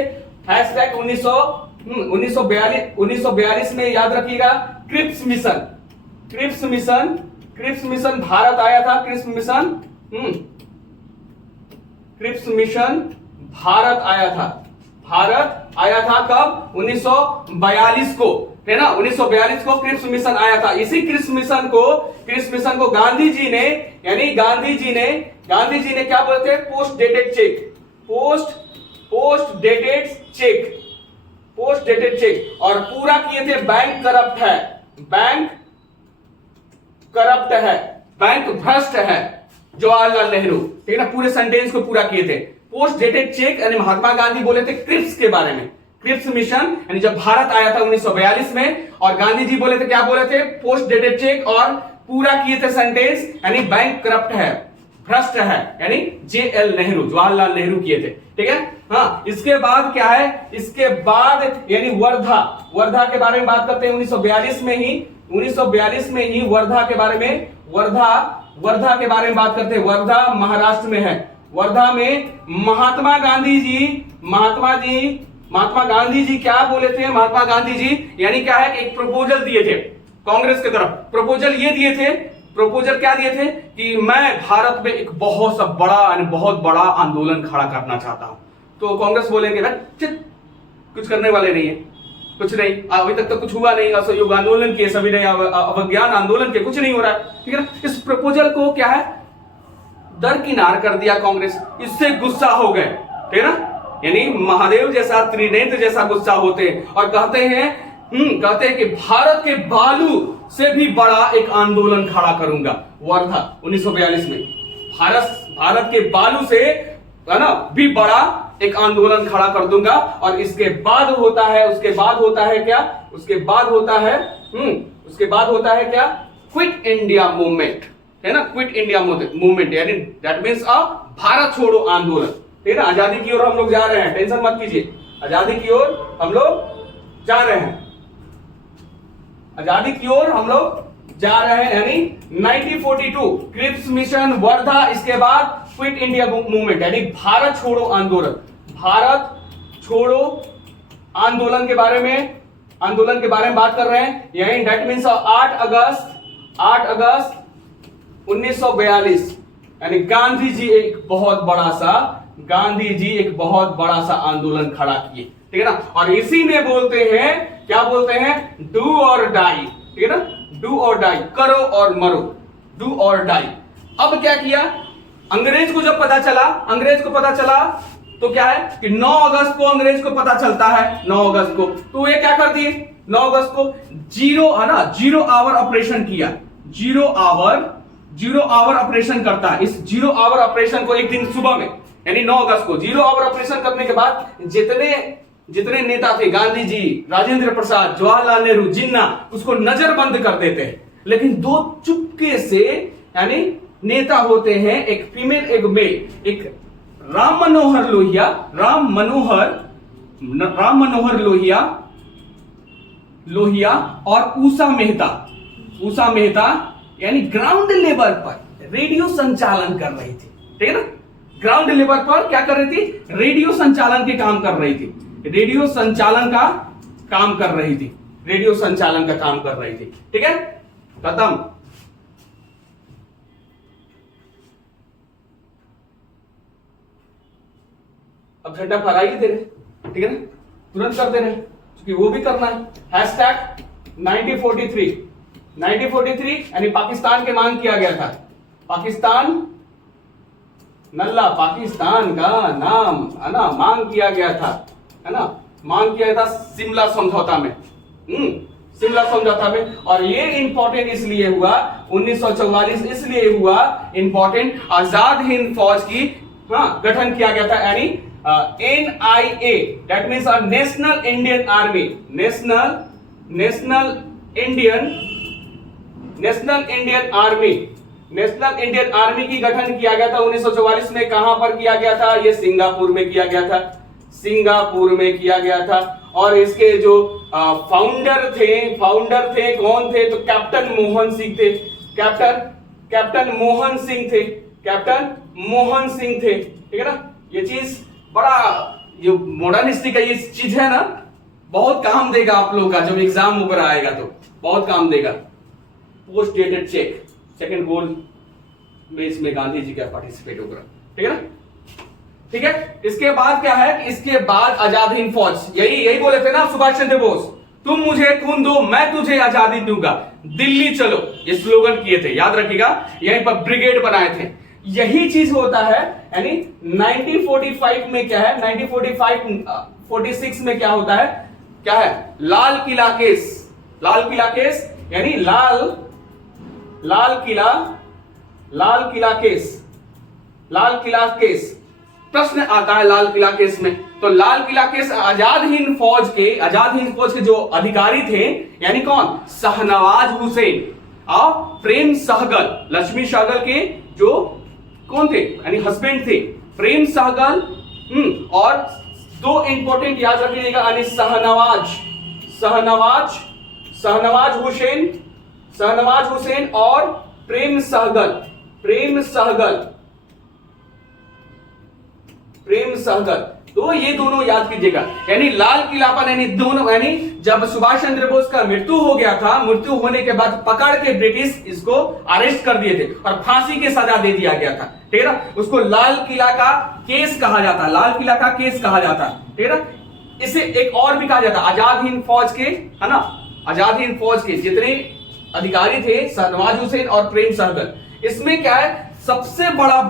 हैशटैग 1942 में याद रखिएगा क्रिप्स मिशन भारत आया था। क्रिप्स मिशन भारत आया था कब, 1942 को, है ना, 1942 को क्रिप्स मिशन आया था। इसी क्रिप्स मिशन को गांधी जी ने क्या बोलते हैं, पोस्ट डेटेड चेक, और पूरा किए थे बैंक करप्ट है, बैंक भ्रष्ट है, जवाहरलाल नेहरू। ठीक है ना, पूरे सेंटेंस को पूरा किए थे। पोस्ट डेटेड चेक यानी महात्मा गांधी बोले थे क्रिप्स के बारे में, क्रिप्स मिशन यानी जब भारत आया था 1942 में, और गांधी जी बोले थे, क्या बोले थे, पोस्ट डेटेड चेक, और पूरा किए थे सेंटेंस यानी बैंक करप्ट है, भ्रष्ट है, यानी JL नेहरू, जवाहरलाल नेहरू किए थे। ठीक है, हाँ। इसके बाद क्या है, इसके बाद यानी वर्धा, वर्धा के बारे में बात करते हैं। 1942 में ही वर्धा के बारे में, वर्धा के बारे में बात करते हैं। वर्धा महाराष्ट्र में है। वर्धा में महात्मा गांधी जी क्या बोले थे, महात्मा गांधी जी यानी क्या है, एक प्रपोजल दिए थे कांग्रेस की तरफ। प्रपोजल ये दिए थे, प्रपोजल क्या दिए थे कि मैं भारत में एक बहुत बड़ा आंदोलन खड़ा करना चाहता हूं। तो कांग्रेस बोलेंगे कुछ करने वाले नहीं है, कुछ नहीं, अभी तक तो कुछ हुआ नहीं, असहयोग आंदोलन के सभी ने, अवज्ञान आंदोलन के कुछ नहीं हो रहा है। ठीक है ना, इस प्रपोजल को क्या है, दरकिनार कर दिया कांग्रेस। इससे गुस्सा हो गए, ठीक है ना, यानी महादेव जैसा, त्रिनेत्र जैसा गुस्सा होते और कहते हैं कि भारत के बालू से भी बड़ा एक आंदोलन खड़ा करूंगा। वर्धा 1942 में भारत के बालू से, है ना, भी बड़ा एक आंदोलन खड़ा कर दूंगा। और उसके बाद होता है क्या, क्विट इंडिया मूवमेंट, है ना, क्विट इंडिया मूवमेंट यानी दैट मींस अ भारत छोड़ो आंदोलन। ठीक है ना, आजादी की ओर हम लोग जा रहे हैं, टेंशन मत कीजिए, आजादी की ओर हम लोग जा रहे हैं, यानी 1942 क्रिप्स मिशन, वर्धा, इसके बाद क्विट इंडिया मूवमेंट यानी भारत छोड़ो आंदोलन। भारत छोड़ो आंदोलन के बारे में बात कर रहे हैं। यही दैट मींस 8 अगस्त 1942 यानी गांधी जी एक बहुत बड़ा सा आंदोलन खड़ा किए। ठीक है ना, और इसी में बोलते हैं, क्या बोलते हैं, डू और डाई। ठीक है ना, डू और डाई, करो और मरो, डू और डाई। अब क्या किया, अंग्रेज को जब पता चला तो क्या है कि 9 अगस्त को अंग्रेज को पता चलता है, 9 अगस्त को, तो ये क्या कर दिए, 9 अगस्त को जीरो आवर ऑपरेशन किया। जीरो आवर ऑपरेशन करता है। इस जीरो आवर ऑपरेशन को एक दिन सुबह में यानी 9 अगस्त को जीरो आवर ऑपरेशन करने के बाद जितने नेता थे, गांधी जी, राजेंद्र प्रसाद, जवाहरलाल नेहरू, जिन्ना, उसको नजरबंद कर देते हैं। लेकिन 2 चुपके से यानी नेता होते हैं, एक फीमेल एक मेल, एक राम मनोहर लोहिया और उषा मेहता यानी ग्राउंड लेवल पर रेडियो संचालन कर रही थी। ठीक है ना, ग्राउंड लेवल पर क्या कर रही थी, रेडियो संचालन के काम कर रही थी, रेडियो संचालन का काम कर रही थी। ठीक है, खत्म। अब झंडा फहराई दे रहे, ठीक है ना, तुरंत कर दे रहे, क्योंकि वो भी करना है। हैशटैग 1943 यानी पाकिस्तान के मांग किया गया था। पाकिस्तान का नाम, है ना, मांग किया गया था शिमला समझौता में, और ये इंपॉर्टेंट इसलिए हुआ 1944 इसलिए हुआ इंपॉर्टेंट, आजाद हिंद फौज की गठन किया गया था, यानी NIA, that means national Indian army, national Indian army की गठन किया गया था 1944 में। कहां पर किया गया था, ये सिंगापुर में किया गया था। और इसके जो फाउंडर थे कौन थे, तो कैप्टन मोहन सिंह थे। ठीक है ना, ये चीज बड़ा, जो मॉडर्न हिस्ट्री का ये चीज है ना, बहुत काम देगा आप लोगों का, जब एग्जाम ऊपर आएगा तो बहुत काम देगा। Post dated cheque, second goal में इसमें गांधी जी का पार्टिसिपेट होगा। ठीक है ना, ठीक है। इसके बाद क्या है कि इसके बाद आजाद हिंद फौज, यही बोले थे ना सुभाष चंद्र बोस, तुम मुझे खून दो मैं तुझे आजादी दूंगा, दिल्ली चलो, ये स्लोगन किए थे, याद रखिएगा। यहीं पर ब्रिगेड बनाए थे। यही चीज होता है, यानी 1945 में क्या है, 1946 में क्या होता है, क्या है, लाल किला केस, यानी लाल लाल किला केस, प्रश्न आता है लाल किला केस में। तो लाल किला केस आजाद हिंद फौज के जो अधिकारी थे, यानी कौन, शाहनवाज हुसैन और प्रेम सहगल, लक्ष्मी सहगल के जो कौन थे, यानी हस्बैंड थे, प्रेम सहगल और दो इंपॉर्टेंट याद रखिएगा, यानी शाहनवाज हुसैन और प्रेम सहगल, तो ये दोनों याद कीजिएगा। यानी लाल किला पर, यानी दोनों, यानी जब सुभाष चंद्र बोस का मृत्यु हो गया था, मृत्यु होने के बाद पकड़ के ब्रिटिश इसको अरेस्ट कर दिए थे और फांसी की सजा दे दिया गया था, ठीक है ना। उसको लाल किला का केस कहा जाता है, लाल किला का केस कहा जाता है, ठीक है ना। इसे एक और भी कहा जाता है आजाद हिंद फौज के, है ना, आजाद हिंद फौज के जितने अधिकारी थे, शाहनवाज हुसैन और प्रेम सहगल, इसमें क्या है, सबसे बड़ा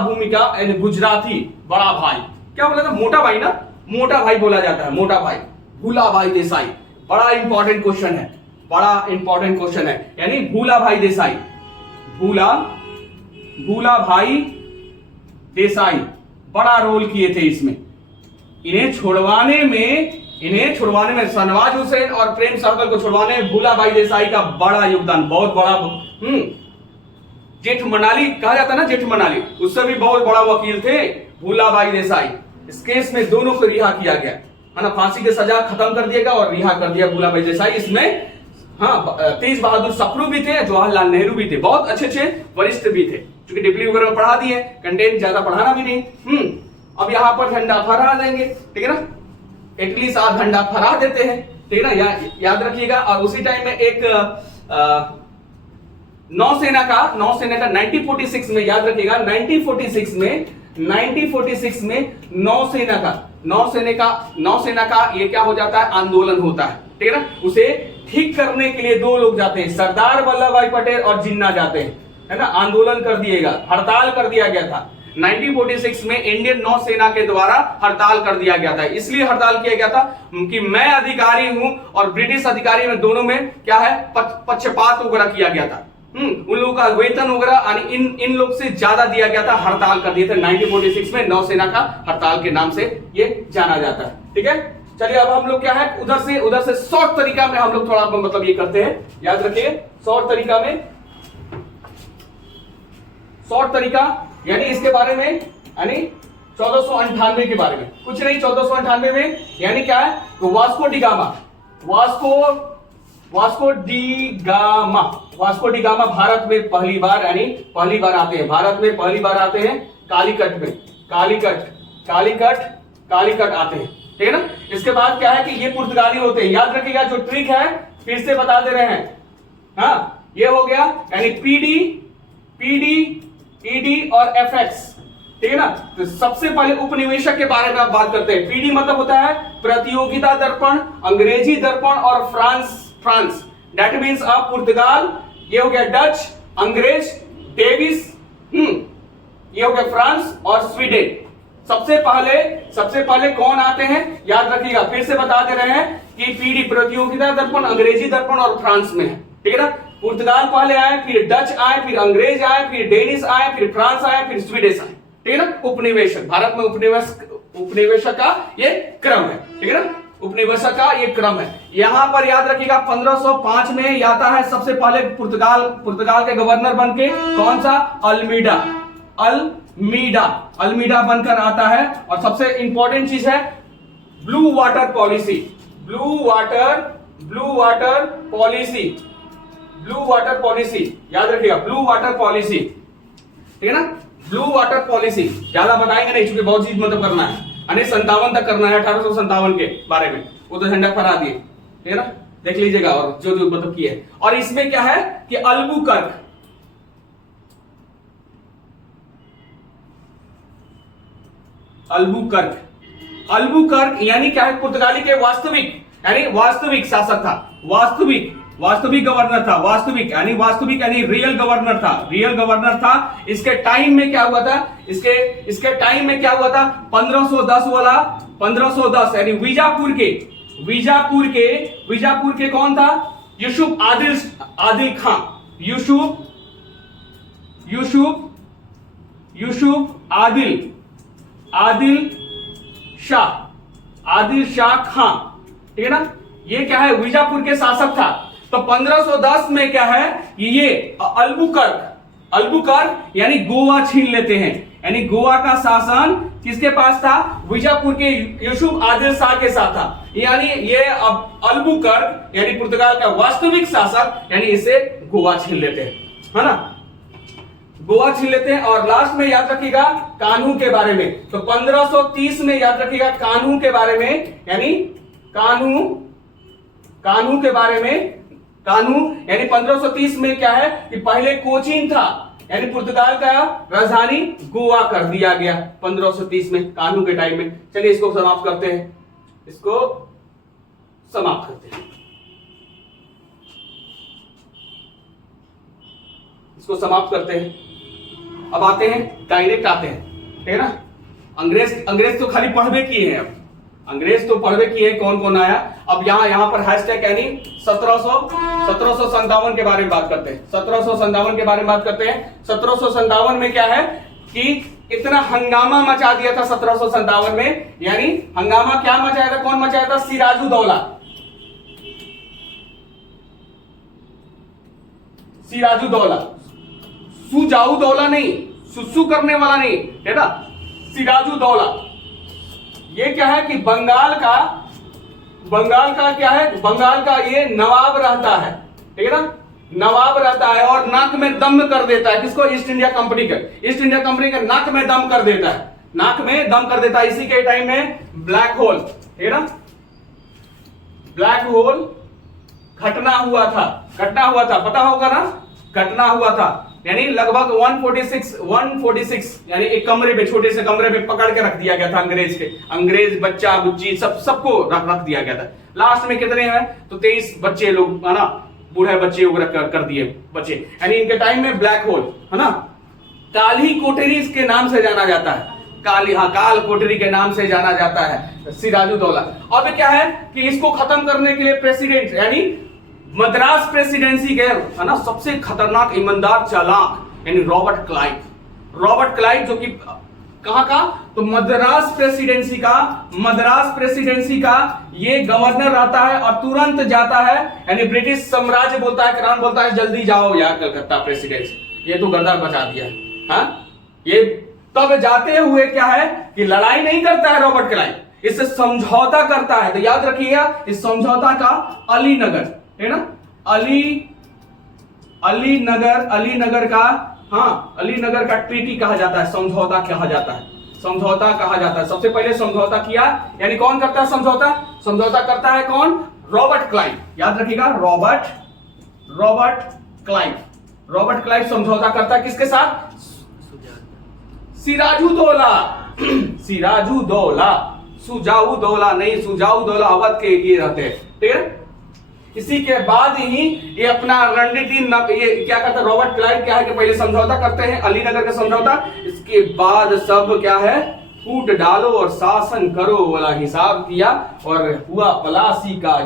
भूमिका यानी गुजराती बड़ा भाई, क्या बोला था, मोटा भाई ना, मोटा भाई बोला जाता है, मोटा भाई भूला भाई देसाई, बड़ा इंपॉर्टेंट क्वेश्चन है, यानी भूला भाई देसाई, भूला भाई देसाई बड़ा रोल किए थे इसमें। इन्हें छुड़वाने में शाहनवाज हुसैन और प्रेम सहगल को छुड़वाने में भूला भाई देसाई का बड़ा योगदान, बहुत बड़ा। जेठ मनाली कहा जाता है ना, जेठ मनाली, उससे भी बहुत बड़ा वकील थे भूला भाई देसाई। इस केस में दोनों को रिहा किया गया, है ना, फांसी की सजा खत्म कर दिया गया और रिहा कर दिया भूला भाई देसाई। इसमें हाँ, तेज बहादुर सप्रू भी थे, जवाहरलाल नेहरू भी थे, बहुत अच्छे वरिष्ठ भी थे, क्योंकि डिप्टी वगैरह पढ़ा दिए, कंटेंट ज्यादा पढ़ाना भी नहीं। अब यहाँ पर झंडा फहरा देंगे, ठीक है ना, एटलीस्ट आप झंडा फहरा देते हैं, ठीक है ना, याद रखिएगा। और उसी टाइम में एक नौसेना का 1946 में, याद रखिएगा, 1946 में नौसेना का ये क्या हो जाता है, आंदोलन होता है, ठीक है ना। उसे ठीक करने के लिए दो लोग जाते हैं, सरदार वल्लभ भाई पटेल और जिन्ना जाते हैं, है ना, आंदोलन कर दिएगा, हड़ताल कर दिया गया था 1946 में, इंडियन नौसेना के द्वारा हड़ताल कर दिया गया था। इसलिए हड़ताल किया गया था कि मैं अधिकारी हूं और ब्रिटिश अधिकारी में, दोनों में क्या है, पक्षपात वगैरह किया गया था। उन लोगों का वेतन वगैरह इन लोग से ज्यादा दिया गया था, हड़ताल कर दिए थे 1946 में, नौसेना का हड़ताल के नाम से ये जाना जाता है, ठीक है। चलिए अब हम लोग क्या है, उधर से शॉर्ट तरीका में हम लोग थोड़ा मतलब ये करते हैं, याद रखिए, शॉर्ट तरीका यानी इसके बारे में, यानी 1498 के बारे में, कुछ नहीं, 1498 में यानी क्या है, तो वास्को डी गामा भारत में पहली बार आते हैं, कालीकट आते हैं, ठीक है ना। इसके बाद क्या है कि ये पुर्तगाली होते हैं, याद रखिएगा, जो ट्रिक है फिर से बता दे रहे हैं, हाँ, ये हो गया, यानी पीडी ईडी और एफएक्स, ठीक है ना। तो सबसे पहले उपनिवेशक के बारे में आप बात करते हैं। पीडी मतलब होता है प्रतियोगिता दर्पण, अंग्रेजी दर्पण और फ्रांस, दैट मीन्स आप पुर्तगाल, ये हो गया डच, अंग्रेज, डेविस, ये हो गया फ्रांस और स्वीडन। सबसे पहले कौन आते हैं, याद रखिएगा, फिर से बता दे रहे हैं कि पीडी प्रतियोगिता दर्पण, अंग्रेजी दर्पण और फ्रांस में है, ठीक है ना। पुर्तगाल पहले आए, फिर डच आए, फिर अंग्रेज आए, फिर डेनिश आए, फिर फ्रांस आए, फिर स्वीडिश आए, ठीक है ना। उपनिवेशक, भारत में उपनिवेशक का ये क्रम है, ठीक है ना, उपनिवेशक का ये क्रम है। यहां पर याद रखिएगा 1505 में ये आता है, सबसे पहले पुर्तगाल के गवर्नर बनके, कौन सा, अल्मीडा बनकर आता है। और सबसे इंपॉर्टेंट चीज है ब्लू वाटर पॉलिसी, याद रखिएगा, ब्लू वाटर पॉलिसी, ठीक है ना। ब्लू वाटर पॉलिसी ज्यादा बताएंगे नहीं, क्योंकि बहुत चीज मतलब करना है, 57 तक करना है, 1857 के बारे में, वो तो झंडा फहरा दिए, ठीक है ना, देख लीजिएगा, और जो मतलब किया है। और इसमें क्या है कि अल्बुकर्क यानी क्या है, पुर्तगाली के वास्तविक शासक था, वास्तविक गवर्नर था, वास्तविक यानी रियल गवर्नर था। इसके टाइम में क्या हुआ था, इसके टाइम में क्या हुआ था, 1510 यानी बीजापुर के कौन था, यूसुफ आदिल खां, यूसुफ यूसुफ आदिल शाह खां, ठीक है ना। ये क्या है, बीजापुर के शासक था। तो 1510 में क्या है, ये अल्बुकर्क यानी गोवा छीन लेते हैं, यानी गोवा का शासन किसके पास था, बीजापुर के यूसुफ आदिल शाह के साथ था। यानी ये अब अल्बुकर्क यानी पुर्तगाल का वास्तविक शासक, यानी इसे गोवा छीन लेते हैं, है ना, गोवा छीन लेते हैं। और लास्ट में याद रखिएगा कान्हू के बारे में। तो 1530 में याद रखिएगा कान्हू के बारे में, यानी कान्हू के बारे में, कान्हू यानी 1530 में क्या है कि पहले कोचीन था, यानी पुर्तगाल का राजधानी गोवा कर दिया गया 1530 में, कान्हू के टाइम में। चलिए इसको समाप्त करते हैं, इसको समाप्त करते हैं। अब आते हैं, डायरेक्ट आते हैं, ठीक है ना। अंग्रेज तो खाली पढ़वे किए हैं, अब अंग्रेज तो पढ़वे किए हैं, कौन कौन आया। अब यहां पर हैशटैग यानी 1757 के बारे में बात करते हैं, 1757 के बारे में बात करते हैं। 1757 में क्या है कि इतना हंगामा मचा दिया था 1757 में, यानी हंगामा क्या मचाया था, कौन मचाया था, सिराजुद्दौला सुजाउद्दौला नहीं, सुसु करने वाला नहीं, है ना, सिराजुद्दौला। ये क्या है कि बंगाल का क्या है, बंगाल का ये नवाब रहता है, ठीक है ना, नवाब रहता है और नाक में दम कर देता है, किसको, ईस्ट इंडिया कंपनी का नाक में दम कर देता है, इसी के टाइम में ब्लैक होल, ठीक है ना, ब्लैक होल घटना हुआ था, पता होगा ना, घटना हुआ था, यानी लगभग 146 यानी एक कमरे पे, छोटे से कमरे पे पकड़ के रख दिया गया था अंग्रेज बच्चा बुच्ची सबको रख दिया गया था। लास्ट में कितने हैं, तो 23 बच्चे लोग, है ना, बूढ़े बच्चे कर दिए बच्चे, यानी इनके टाइम में ब्लैक होल, है ना। काली कोठरी के नाम से जाना जाता है, काल कोठरी के नाम से जाना जाता है सिराजुद्दौला। अब क्या है कि इसको खत्म करने के लिए प्रेसिडेंट यानी मद्रास प्रेसिडेंसी के, है ना, सबसे खतरनाक ईमानदार चालाक यानी रॉबर्ट क्लाइव जो कि कहां का, तो मद्रास प्रेसिडेंसी का ये गवर्नर रहता है और तुरंत जाता है, यानी ब्रिटिश साम्राज्य बोलता है, क्राउन बोलता है जल्दी जाओ यार कलकत्ता प्रेसिडेंसी, ये तो गद्दार बचा दिया है, हाँ? ये तब जाते हुए क्या है कि लड़ाई नहीं करता है रॉबर्ट क्लाइव, इससे समझौता करता है। तो याद रखिएगा इस समझौता का अलीनगर, है ना, अलीनगर का ट्रीटी कहा जाता है, समझौता कहा जाता है। सबसे पहले समझौता किया, यानी कौन करता है समझौता करता है कौन, रॉबर्ट क्लाइव। याद रखिएगा रॉबर्ट क्लाइव समझौता करता है किसके साथ, सुजाउद्दौला नहीं, सुजाउद्दौला अवध के ये रहते हैं, ठीक है। इसी के बाद ही ये अपना रणनीति ये क्या करता है रॉबर्ट क्लाइव, क्या है कि पहले समझौता करते हैं अलीनगर का समझौता, इसके बाद सब क्या है फूट डालो और शासन करो वाला हिसाब किया और हुआ प्लासी का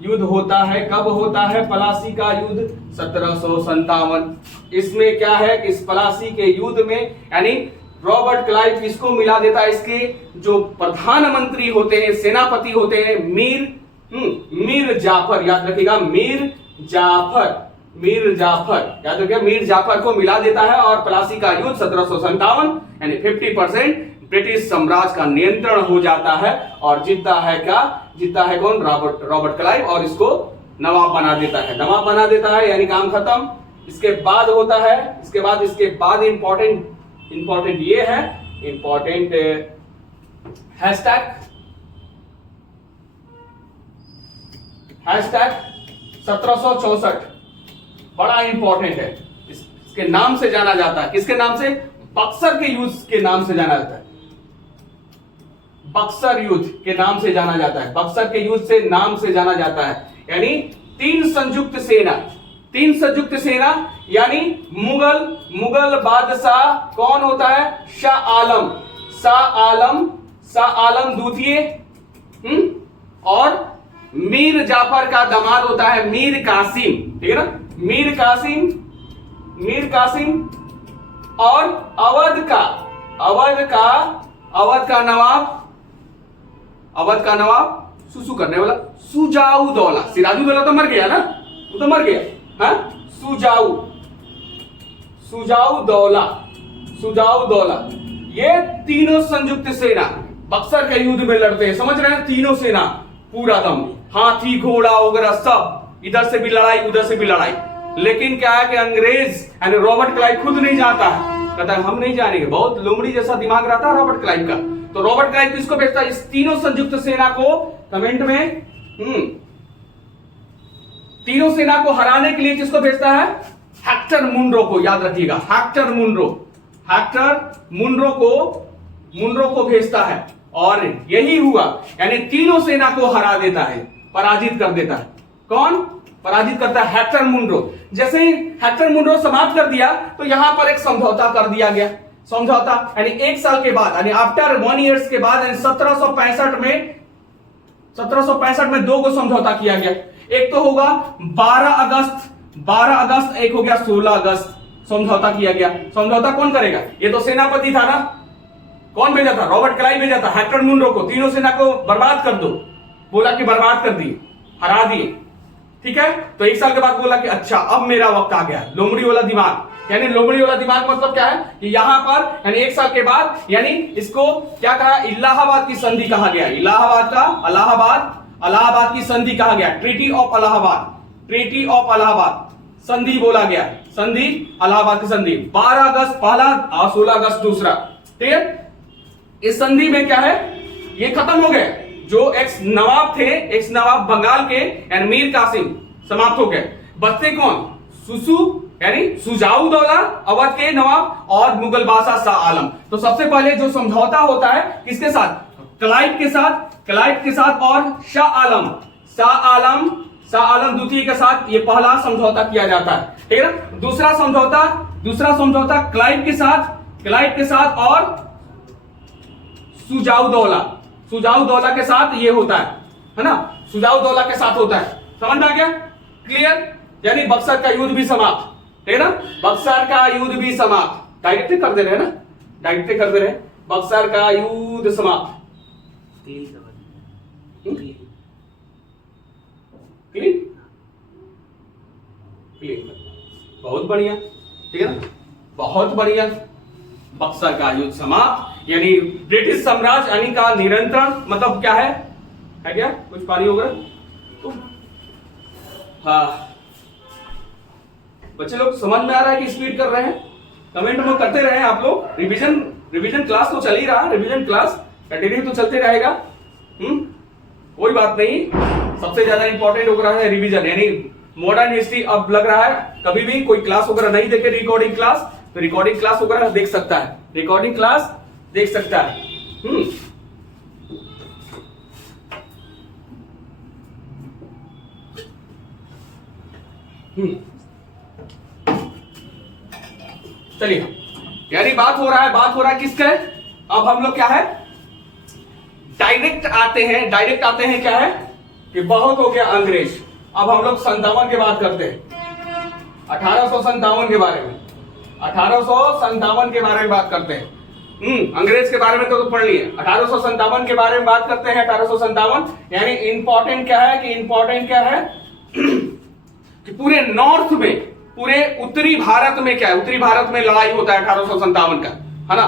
युद्ध होता है। कब होता है प्लासी का युद्ध, 1757। इसमें क्या है कि इस प्लासी के युद्ध में यानी रॉबर्ट क्लाइव किसको मिला देता है, इसके जो प्रधानमंत्री होते हैं, सेनापति होते हैं, मीर जाफर, याद रखिएगा मीर जाफर को मिला देता है और प्लासी का युद्ध 1757 यानी 50% ब्रिटिश साम्राज्य का नियंत्रण हो जाता है और जीतता है कौन, रॉबर्ट क्लाइव, और इसको नवाब बना देता है, यानी काम खत्म। इसके बाद होता है, इसके बाद इंपॉर्टेंट ये है, इंपॉर्टेंट हैशटैग 1764 बड़ा इंपॉर्टेंट है, इसके नाम से जाना जाता है, किसके नाम से, बक्सर के युद्ध के नाम से जाना जाता है, बक्सर युद्ध के नाम से जाना जाता है, बक्सर के युद्ध से नाम से जाना जाता है। यानी तीन संयुक्त सेना यानी मुगल बादशाह कौन होता है, शाह आलम द्वितीय, और मीर जाफर का दामाद होता है मीर कासिम, ठीक है ना, मीर कासिम और अवध का नवाब सुसु करने वाला सुजाउदौला। सिराजुद्दौला तो मर गया ना, वो तो मर गया। हाँ, सुजाउदौला ये तीनों संयुक्त सेना बक्सर के युद्ध में लड़ते हैं। समझ रहे हैं? तीनों सेना पूरा दम, हाथी घोड़ा वगैरह सब, इधर से भी लड़ाई उधर से भी लड़ाई। लेकिन क्या है कि अंग्रेज यानी रॉबर्ट क्लाइव खुद नहीं जाता है, कहता है हम नहीं जानेंगे। बहुत लोमड़ी जैसा दिमाग रहता है रॉबर्ट क्लाइव का। तो रॉबर्ट क्लाइव किसको भेजता है? इस तीनों संयुक्त सेना को कमेंट में तीनों सेना को हराने के लिए किसको भेजता है? हेक्टर मुनरो को। याद रखिएगा, हेक्टर मुनरो को भेजता है। और यही हुआ, यानी तीनों सेना को हरा देता है, पराजित कर देता है। कौन पराजित करता है? Hector Munro. जैसे ही हेक्टर मुनरो समाप्त कर दिया तो यहां पर एक समझौता कर दिया गया। समझौता यानी 1 साल के बाद, यानी आफ्टर 1 ईयर्स के बाद, 1765 में 2 को समझौता किया गया। एक तो होगा 12 अगस्त, एक हो गया 16 अगस्त। समझौता किया गया। समझौता कौन करेगा? ये तो सेनापति था ना। कौन भेजा था? रॉबर्ट क्लाइव भेजा था हेक्टर मुनरो को। तीनों सेना को बर्बाद कर दो, बोला कि बर्बाद कर दिए, हरा दिए। ठीक है, तो 1 साल के बाद बोला कि अच्छा अब मेरा वक्त आ गया। लोमड़ी वाला दिमाग, यानी लोमड़ी वाला दिमाग मतलब क्या है कि यहां पर यानी 1 साल के बाद, यानी इसको क्या कहा? इलाहाबाद की संधि कहा गया। इलाहाबाद की संधि कहा गया। ट्रीटी ऑफ इलाहाबाद संधि बोला गया। संधि इलाहाबाद की संधि 12 अगस्त पहला और 16 अगस्त दूसरा। ठीक है, इस संधि में क्या है? ये खत्म हो गए। जो एक्स नवाब थे, एक्स नवाब बंगाल के यानी मीर कासिम समाप्त हो गए। बचते कौन? सुसु यानी सुजाउदौला अवध के नवाब और मुगल बादशाह शाह आलम। तो सबसे पहले जो समझौता होता है किसके साथ? क्लाइव के साथ और शाह आलम द्वितीय के साथ ये पहला समझौता किया जाता है। ठीक है ना। दूसरा समझौता क्लाइव के साथ और सुजाउदौला के साथ ये होता है ना। सुजाउदौला के साथ होता है। समझ में आ गया? क्लियर? यानी बक्सर का युद्ध भी समाप्त। ठीक है ना, बक्सर का युद्ध भी समाप्त। डायरेक्ट कर दे रहे हैं ना, बक्सर का युद्ध समाप्त। क्लीन, बहुत बढ़िया। ठीक है ना, बहुत बढ़िया। बक्सर का युद्ध समाप्त, यानी ब्रिटिश साम्राज्य यानी का नियंत्रण। मतलब क्या है क्या? कुछ पानी होगा तो हाँ, बच्चे लोग समझ में आ रहा है कि स्पीड कर रहे हैं? कमेंट में करते रहे आप लोग। रिवीजन क्लास तो चल ही रहा, रिवीजन क्लास कंटिन्यू तो चलते रहेगा। कोई बात नहीं, सबसे ज्यादा इंपॉर्टेंट हो रहा है रिवीजन। यानी मॉडर्न हिस्ट्री अब लग रहा है कभी भी कोई क्लास वगैरह नहीं देखे रिकॉर्डिंग क्लास, तो रिकॉर्डिंग क्लास वगैरह देख सकता है, रिकॉर्डिंग क्लास देख सकता है। चलिए, यानी बात हो रहा है किसका है? अब हम लोग क्या है, डायरेक्ट आते हैं क्या है कि बहुत हो गया अंग्रेज। अब हम लोग 57 की बात करते हैं, 1857 के बारे में, 1857 के बारे में बात करते हैं। अंग्रेज के बारे में तो पढ़ लिए। 1857 के बारे में बात करते हैं। 1857 यानी इंपॉर्टेंट क्या है कि पूरे नॉर्थ में, पूरे उत्तरी भारत में क्या है, उत्तरी भारत में लड़ाई होता है 1857 का, है ना।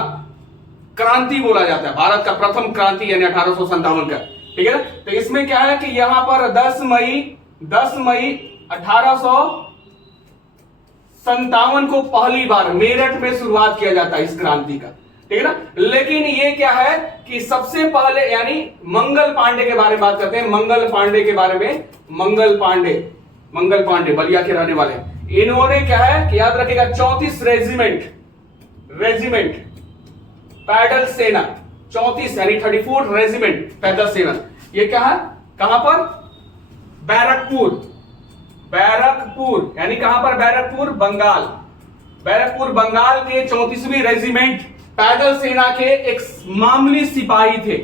क्रांति बोला जाता है, भारत का प्रथम क्रांति यानी 1857 का। ठीक है ना। तो इसमें क्या है कि यहां पर 10 मई 1857 को पहली बार मेरठ में शुरुआत किया जाता है इस क्रांति का। ठीक है ना। लेकिन ये क्या है कि सबसे पहले यानी मंगल पांडे के बारे में बात करते हैं। मंगल पांडे के बारे में, मंगल पांडे बलिया के रहने वाले। इन्होंने क्या है कि याद रखिएगा 34 रेजिमेंट पैदल सेना, 34 यानी 34 रेजिमेंट पैदल सेना। ये क्या है, कहां पर? बैरकपुर यानी कहां पर? बैरकपुर बंगाल के 34वीं रेजिमेंट पैदल सेना के एक मामूली सिपाही थे,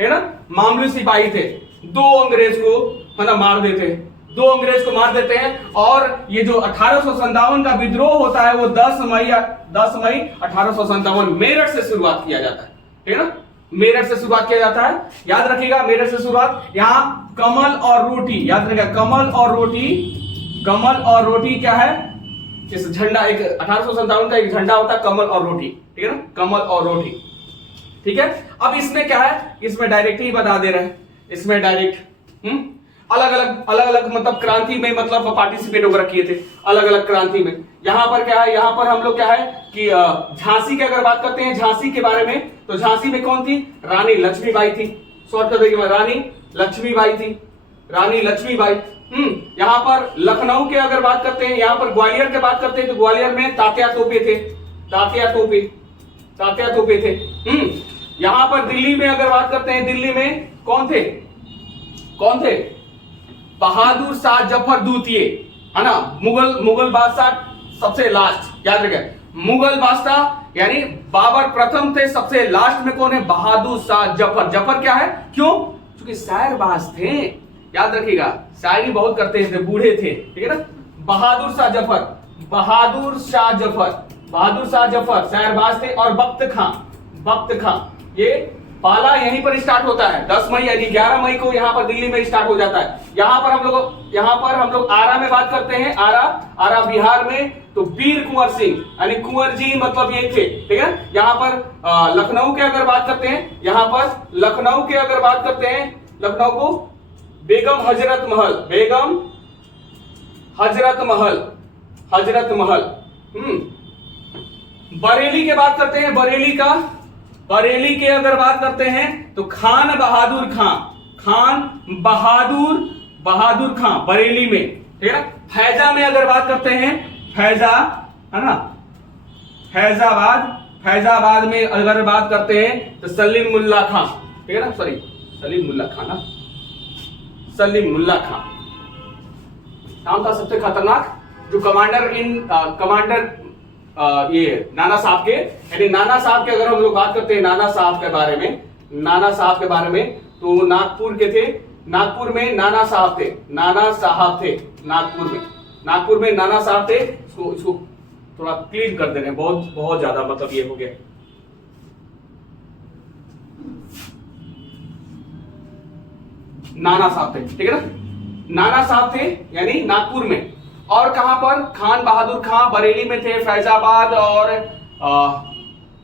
है ना, मामूली सिपाही थे। 2 अंग्रेज को है ना मार देते, दो अंग्रेज को मार देते हैं। और ये जो 1857 का विद्रोह होता है वो 10 मई 1857 मेरठ से शुरुआत किया जाता है, ठीक है ना, मेरठ से शुरुआत किया जाता है, याद रखिएगा, मेरठ से शुरुआत। यहां कमल और रोटी, याद रखिएगा, कमल और रोटी, कमल और रोटी क्या है, इस झंडा, एक 1857 का एक झंडा होता है कमल और रोटी, ठीक है ना, कमल और रोटी, ठीक है। अब इसमें क्या है, इसमें डायरेक्ट ही बता दे रहे हैं, इसमें डायरेक्ट अलग अलग मतलब क्रांति में मतलब पार्टिसिपेट वगैरह किए थे अलग अलग क्रांति में। यहां पर क्या है, यहां पर हम लोग क्या है कि झांसी की अगर बात करते हैं, झांसी के बारे में, तो झांसी में कौन थी, रानी लक्ष्मीबाई थी, शॉर्टकट देखिए, रानी लक्ष्मीबाई थी, रानी लक्ष्मीबाई। यहां पर लखनऊ के अगर बात करते हैं, यहां पर ग्वालियर की बात करते हैं, तो ग्वालियर में तात्या तोपे थे, तात्या तोपे थे। यहां पर दिल्ली में अगर बात करते हैं, दिल्ली में कौन थे, बहादुर शाह जफर द्वितीय, है ना, मुगल बादशाह सबसे लास्ट, याद रखें, मुगल बादशाह यानी बाबर प्रथम थे, सबसे लास्ट में कौन है, बहादुर शाह जफर। जफर क्या है, क्यों, क्योंकि शायरबाज थे, याद रखिएगा, शायरी बहुत करते थे, बूढ़े थे, ठीक है ना। बहादुर शाह जफर शायरबाज थे। और बख्त खां, ये पाला यहीं पर स्टार्ट होता है, 10 मई यानी 11 मई को यहां पर दिल्ली में स्टार्ट हो जाता है। यहां पर हम लोग आरा में बात करते हैं, आरा बिहार में, तो वीर कुंवर सिंह यानी कुंवर जी मतलब ये थे, ठीक है। यहां पर लखनऊ के अगर बात करते हैं, यहां पर लखनऊ के अगर बात करते हैं, लखनऊ को बेगम हजरत महल। बरेली के बात करते हैं, बरेली के अगर बात करते हैं तो खान बहादुर खां बरेली में, ठीक है ना। फैजा में अगर बात करते हैं, फैजा है ना, फैजाबाद में अगर बात करते हैं तो सलीम मुल्ला खां, ठीक है ना, सलीम मुल्ला खां नाम था सबसे खतरनाक जो कमांडर ये नाना साहब के, यानी नाना साहब के अगर हम लोग बात करते हैं नाना साहब के बारे में, तो नागपुर में नाना साहब थे, नागपुर में नाना साहब थे। इसको थोड़ा क्लीन कर दे रहे हैं, बहुत ज्यादा मतलब ये हो गया। नाना साहब थे, ठीक है ना, नाना साहब थे यानी नागपुर में। और कहां पर, खान बहादुर खां बरेली में थे, फैजाबाद और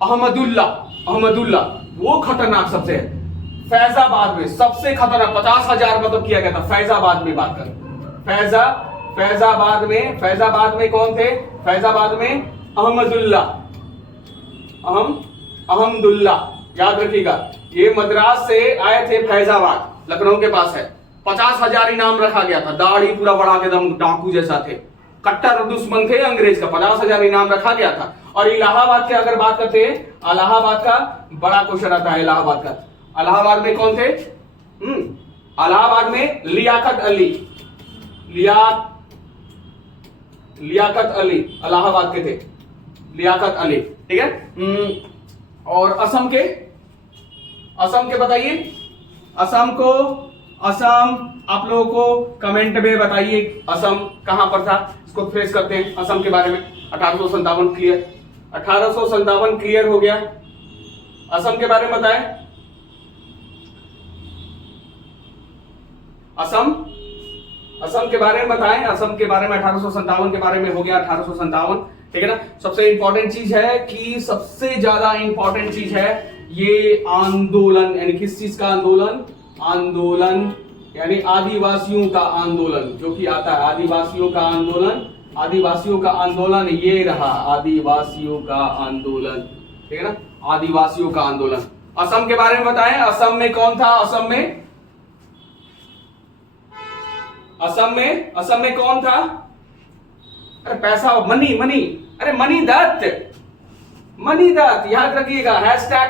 अहमदुल्ला वो खतरनाक सबसे है। फैजाबाद में सबसे खतरनाक 50,000 मतलब किया गया था। फैजाबाद में बात करें, फैजाबाद में कौन थे, फैजाबाद में अहमदुल्ला, याद रखिएगा, ये मद्रास से आए थे फैजाबाद, लखनऊ के पास है। 50,000 इनाम रखा गया था, दाढ़ी पूरा बढ़ा के दम डाकू जैसा थे, कट्टर दुश्मन थे अंग्रेज का, 50,000 इनाम रखा गया था। और इलाहाबाद की अगर बात करते हैं, इलाहाबाद का बड़ा क्वेश्चन आता है, इलाहाबाद में कौन थे, इलाहाबाद में लियाकत अली इलाहाबाद के थे, लियाकत अली, ठीक है। और असम के बताइए, असम आप लोगों को कमेंट में बताइए, असम कहां पर था, इसको फेस करते हैं असम के बारे में। 1857 क्लियर हो गया। असम के बारे में बताएं, असम के बारे में बताएं, असम के बारे में 1857 के बारे में हो गया, 1857, ठीक है ना। सबसे इंपॉर्टेंट चीज है कि सबसे ज्यादा इंपॉर्टेंट चीज है ये आंदोलन, यानी किस चीज का आंदोलन यानी आदिवासियों का आंदोलन जो कि आता है, आदिवासियों का आंदोलन ये रहा, आदिवासियों का आंदोलन, ठीक है ना, आदिवासियों का आंदोलन। असम के बारे में बताएं, असम में कौन था, असम में कौन था, अरे पैसा, मनी, अरे मनी दत्त, याद रखिएगा,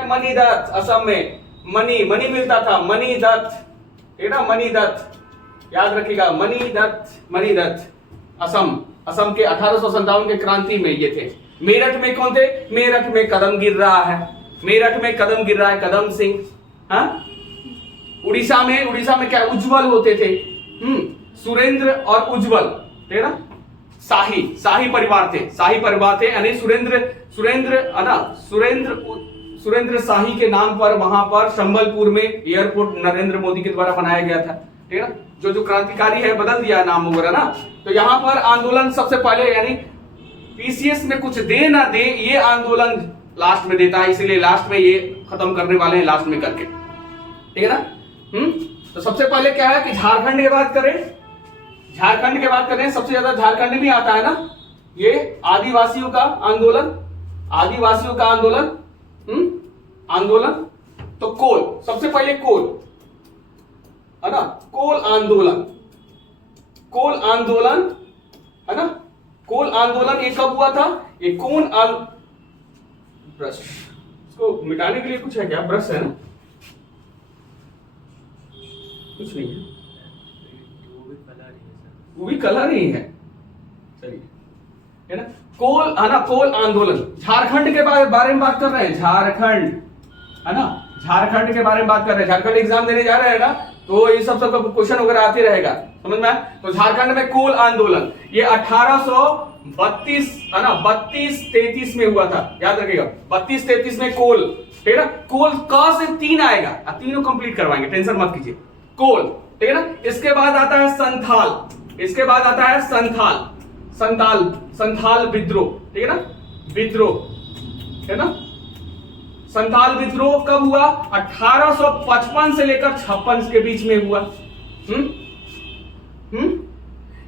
#मनी दत्त। असम में मनी मिलता था, मनी दत्त, ठीक है ना, मनी दत्त, याद रखिएगा, मनी दत्त। असम के 1857 के क्रांति में ये थे। मेरठ में कौन थे, मेरठ में कदम गिर रहा है, कदम सिंह। हाँ, उड़ीसा में क्या उज्जवल होते थे, सुरेंद्र और उज्जवल, ठीक है ना, शाही परिवार थे, यानी सुरेंद्र शाही के नाम पर वहां पर संबलपुर में एयरपोर्ट नरेंद्र मोदी के द्वारा बनाया गया था, ठीक है ना। जो क्रांतिकारी है बदल दिया नाम वगैरह ना। तो यहां पर आंदोलन सबसे पहले, यानी पीसीएस में कुछ दे ना दे, ये आंदोलन लास्ट में देता है, इसीलिए लास्ट में ये खत्म करने वाले हैं लास्ट में करके, ठीक है ना। तो सबसे पहले क्या है कि झारखंड की बात करें, सबसे ज्यादा झारखंड में आता है ना ये आदिवासियों का आंदोलन। तो कोल, सबसे पहले कोल है ना, कोल आंदोलन है ना। कोल आंदोलन ये कब हुआ था? ये ब्रश, इसको मिटाने के लिए कुछ है क्या? ब्रश है ना, कुछ नहीं है, वो भी कलर ही है, चलिए, है ना। कोल है ना, कोल आंदोलन। झारखंड के बारे में बात कर रहे हैं, झारखंड है ना, झारखंड के बारे में बात कर रहे हैं। झारखंड एग्जाम देने जा रहे हैं ना, तो ये सब क्वेश्चन वगैरह आते रहेगा, समझ में। तो झारखंड में कोल आंदोलन ये 1832 है ना, 32-33 में हुआ था, याद रखिएगा, 32-33 में कोल, ठीक है ना। कोल का से 3 आएगा, तीनों कंप्लीट करवाएंगे, टेंशन मत कीजिए। कोल, ठीक है ना। इसके बाद आता है संथाल विद्रोह, ठीक है ना, विद्रोह है ना। संथाल विद्रोह कब हुआ? 1855 से लेकर 56 के बीच में हुआ।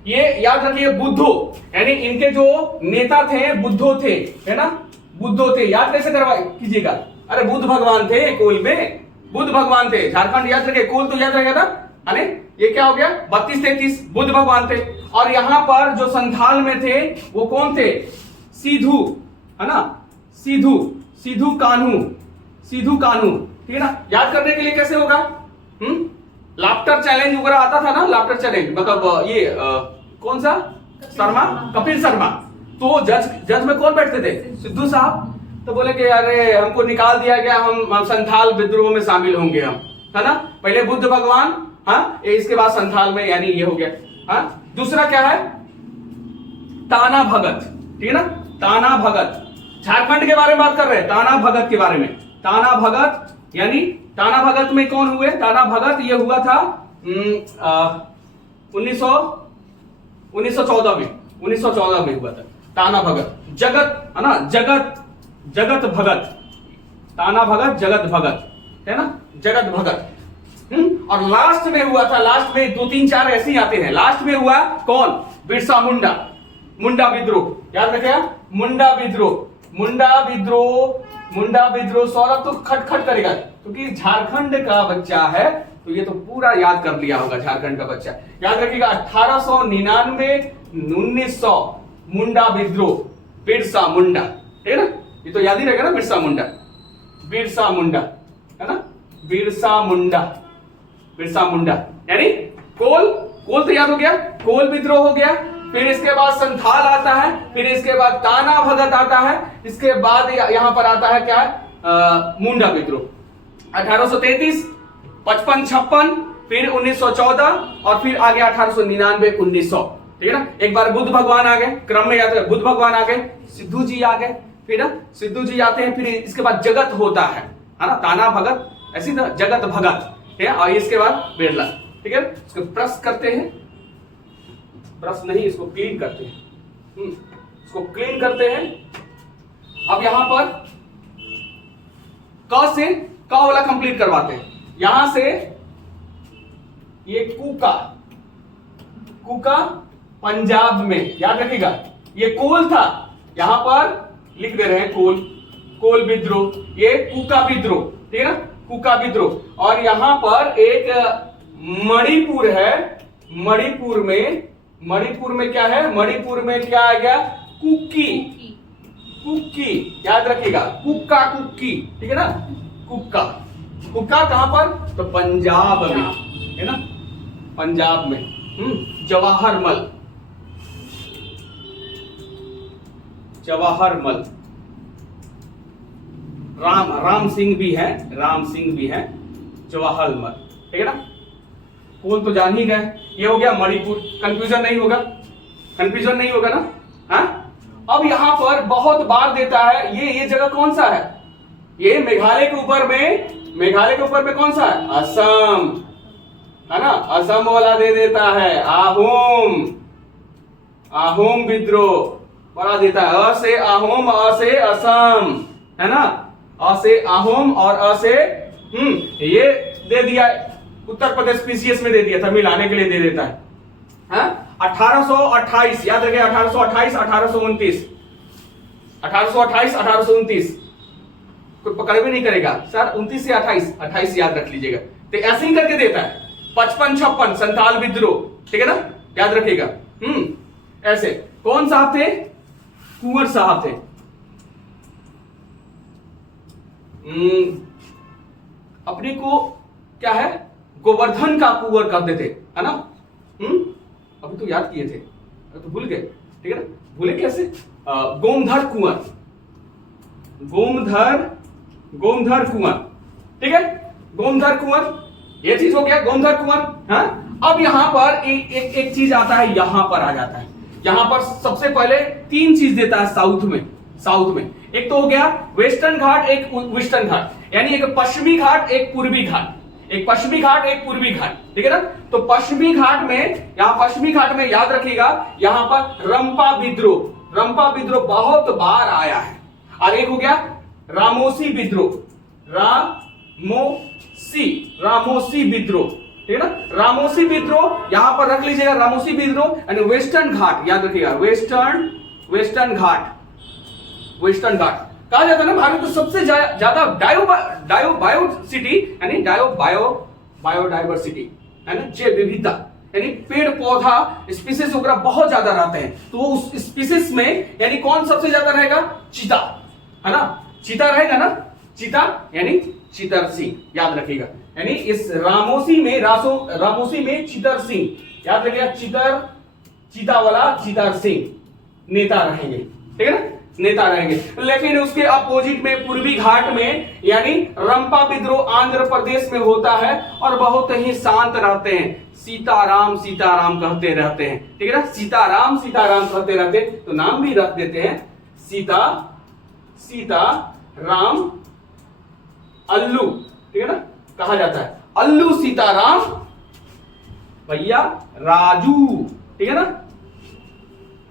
ये याद रखिए, बुद्धो, यानी इनके जो नेता थे बुद्धो थे, है ना, बुद्धो थे। याद कैसे करवा कीजिएगा? अरे बुद्ध भगवान थे कोल में, बुद्ध भगवान थे। झारखंड याद रखिए, कोल तो याद रहेगा ना, अरे ये क्या हो गया? 32-33 बुद्ध भगवान थे। और यहां पर जो संथाल में थे वो कौन थे? सिद्धू है ना, सिद्धू कान्हू, ठीक है ना। याद करने के लिए कैसे होगा? लाफ्टर चैलेंज वगैरह आता था ना, लाफ्टर चैलेंज मतलब ये कौन सा? कपिल शर्मा। तो जज में कौन बैठते थे? सिद्धू साहब। तो बोले कि अरे हमको निकाल दिया गया, हम संथाल विद्रोह में शामिल होंगे हम, है ना। पहले बुद्ध भगवान, हाँ, इसके बाद संथाल में, यानी ये हो गया। हाँ, दूसरा क्या है? ताना भगत, ठीक है ना, ताना भगत। झारखंड के बारे में बात कर रहे हैं, ताना भगत के बारे में। ताना भगत, यानी ताना भगत में कौन हुए? ताना भगत ये हुआ था 1914 में हुआ था ताना भगत। जगत है ना, जगत भगत, ताना भगत, जगत भगत, है ना, जगत भगत। और लास्ट में हुआ था, लास्ट में 2-3-4 ऐसे ही आते हैं। लास्ट में हुआ कौन? बिरसा मुंडा विद्रोह, याद रखिए, मुंडा विद्रोह। सौरभ तो खटखट करेगा, क्योंकि झारखंड का बच्चा है, तो ये तो पूरा याद कर लिया होगा। झारखंड का बच्चा याद रखिएगा, 1899-1900 मुंडा विद्रोह, बिरसा मुंडा, है ना, ये तो याद ही रहेगा ना, बिरसा मुंडा है ना, बिरसा मुंडा। यानी कोल तो याद हो गया, कोल विद्रोह हो गया। फिर इसके बाद संथाल आता है, फिर इसके बाद ताना भगत आता है, इसके बाद यहां पर आता है क्या? मुंडा विद्रोह 1833, 55-56, फिर 1914 और फिर आगे 1899-1900, ठीक है ना। एक बार बुद्ध भगवान आ गए, क्रम में याद है, बुद्ध भगवान आ गए, सिद्धू जी आ गए, फिर सिद्धू जी आते हैं, फिर इसके बाद जगत होता है ना, ताना भगत, ऐसी ना, जगत भगत, ठीक है। और इसके बाद बिरला, ठीक है। इसको प्रेस करते हैं, ब्रश नहीं, इसको क्लीन करते हैं, इसको क्लीन करते हैं। अब यहां पर क से क वाला कंप्लीट करवाते हैं। यहां से ये कुका पंजाब में, याद रखिएगा, ये कोल था, यहां पर लिख दे रहे हैं कोल विद्रोह, ये कुका विद्रोह, ठीक है ना, कुका विद्रोह। और यहां पर एक मणिपुर है, मणिपुर में क्या है? मणिपुर में क्या आ गया? कुकी, याद रखिएगा, कुक्की, ठीक है ना, कुक्का कहां पर? तो पंजाब में, है ना, पंजाब में। जवाहरमल, राम सिंह भी है, जवाहरमल, ठीक है ना। कोल तो जान ही गए। ये हो गया मणिपुर। कंफ्यूजन नहीं होगा, कंफ्यूजन नहीं होगा ना। हाँ, अब यहां पर बहुत बार देता है, ये जगह कौन सा है, ये मेघालय के ऊपर में, मेघालय के ऊपर में कौन सा है, असम, है ना। असम वाला दे देता है, आहोम, आहोम विद्रोह वाला देता है। अ से आहोम, अ से असम, है ना। अ से आहोम और अ से ये दे दिया, उत्तर प्रदेश पीसीएस में दे दिया था, मिलाने के लिए दे देता है। हाँ? 1828 याद रखिए, 1828 1829, 1828 1829, कोई पकड़ भी नहीं करेगा सर 29 से 28, 28 याद रख लीजिएगा। तो ऐसे ही करके देता है। 55 56 संथाल विद्रोह, ठीक है ना, याद रखिएगा। ऐसे कौन साहब थे, कुंवर साहब थे। अपने को क्या है, गोवर्धन का कुंवर कहते थे, है ना। अभी तो याद किए थे, तो भूल गए, ठीक है ना। भूले कैसे, गोमधर कुंवर, गोमधर कुंवर, ठीक है, गोमधर कुंवर, ये चीज हो गया गोमधर कुंवर। हाँ, अब यहां पर एक चीज आता है, यहां पर आ जाता है। यहां पर सबसे पहले 3 चीज देता है साउथ में, साउथ में। एक तो हो गया वेस्टर्न घाट, एक वेस्टर्न घाट, यानी एक पश्चिमी घाट, एक पूर्वी घाट, एक पश्चिमी घाट, एक पूर्वी घाट, ठीक है ना। तो पश्चिमी घाट में, यहां पश्चिमी घाट में याद रखिएगा, यहां पर रंपा विद्रोह, रंपा विद्रोह बहुत बार आया है। और एक हो गया रामोसी विद्रोह, रामोसी विद्रोह, ठीक है ना। रामोसी विद्रोह यहां पर रख लीजिएगा, रामोसी विद्रोह यानी वेस्टर्न घाट, याद रखिएगा, वेस्टर्न घाट, वेस्टर्न घाट कहा जाता है ना भारत में सबसे ज्यादा बायोसिटी, यानी बायोडाइवर्सिटी, है ना, जैव विविधता, यानी पेड़ पौधा स्पीसीज वगैरह बहुत ज्यादा रहते हैं। तो उस स्पीसीज में यानी कौन सबसे ज्यादा रहेगा, चीता, है ना, चीता रहेगा ना, चीता यानी चितर सिंह, याद रखिएगा। यानी इस रामोसी में चितर सिंह, याद रखिएगा, चीता वाला चितर सिंह नेता रहेंगे, ठीक है ना, नेता रहेंगे। लेकिन उसके अपोजिट में पूर्वी घाट में यानी रंपा विद्रोह आंध्र प्रदेश में होता है और बहुत ही शांत रहते हैं, सीताराम सीताराम कहते रहते हैं, ठीक है ना, सीताराम सीताराम कहते रहते, तो नाम भी रख देते हैं, सीता राम अल्लू, ठीक है ना, कहा जाता है अल्लू सीताराम भैया राजू, ठीक है ना,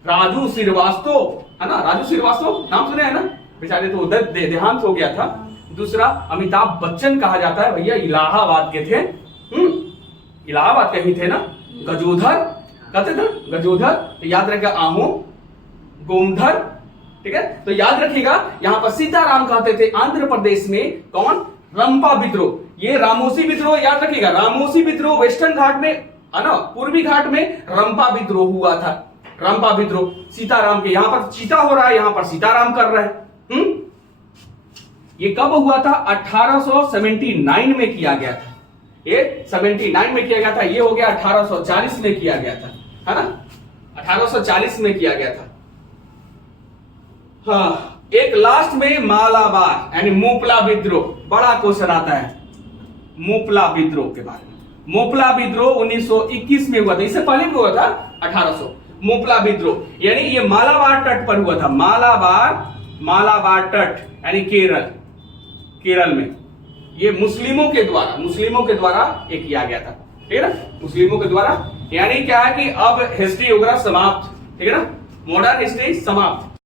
राजू श्रीवास्तव, है ना, राजू श्रीवास्तव नाम सुने हैं ना, बेचारे तो उधर देहांत हो गया था। दूसरा अमिताभ बच्चन कहा जाता है, भैया इलाहाबाद के थे, इलाहाबाद के ही थे ना, गजोधर कहते थे, गजोधर, तो याद रखेगा, आहो गोमधर, ठीक है। तो याद रखिएगा यहां पर सीताराम कहते थे। आंध्र प्रदेश में कौन, रंपा विद्रोह, ये रामोसी विद्रोह, याद रखिएगा, रामोसी विद्रोह वेस्टर्न घाट में, है ना, पूर्वी घाट में रंपा विद्रोह हुआ था, रंपा विद्रोह सीताराम के, यहां पर चीता हो रहा है, यहां पर सीताराम कर रहे हैं। ये कब हुआ था, 1879 में किया गया था, ये 79 में किया गया था, ये हो गया 1840 में किया गया था, है ना, 1840 में किया गया था। हाँ, एक लास्ट में मालाबार यानी मोपला विद्रोह, बड़ा क्वेश्चन आता है मोपला विद्रोह के बारे में। मोपला विद्रोह 1921 में हुआ था, इससे पहले भी हुआ था 1800। मोपला विद्रोह यानी ये मालाबार तट पर हुआ था, मालाबार तट यानी केरल में, ये मुस्लिमों के द्वारा ये किया गया था, ठीक है ना, मुस्लिमों के द्वारा। यानी क्या है कि अब हिस्ट्री वगैरह समाप्त, ठीक है ना, मॉडर्न हिस्ट्री समाप्त।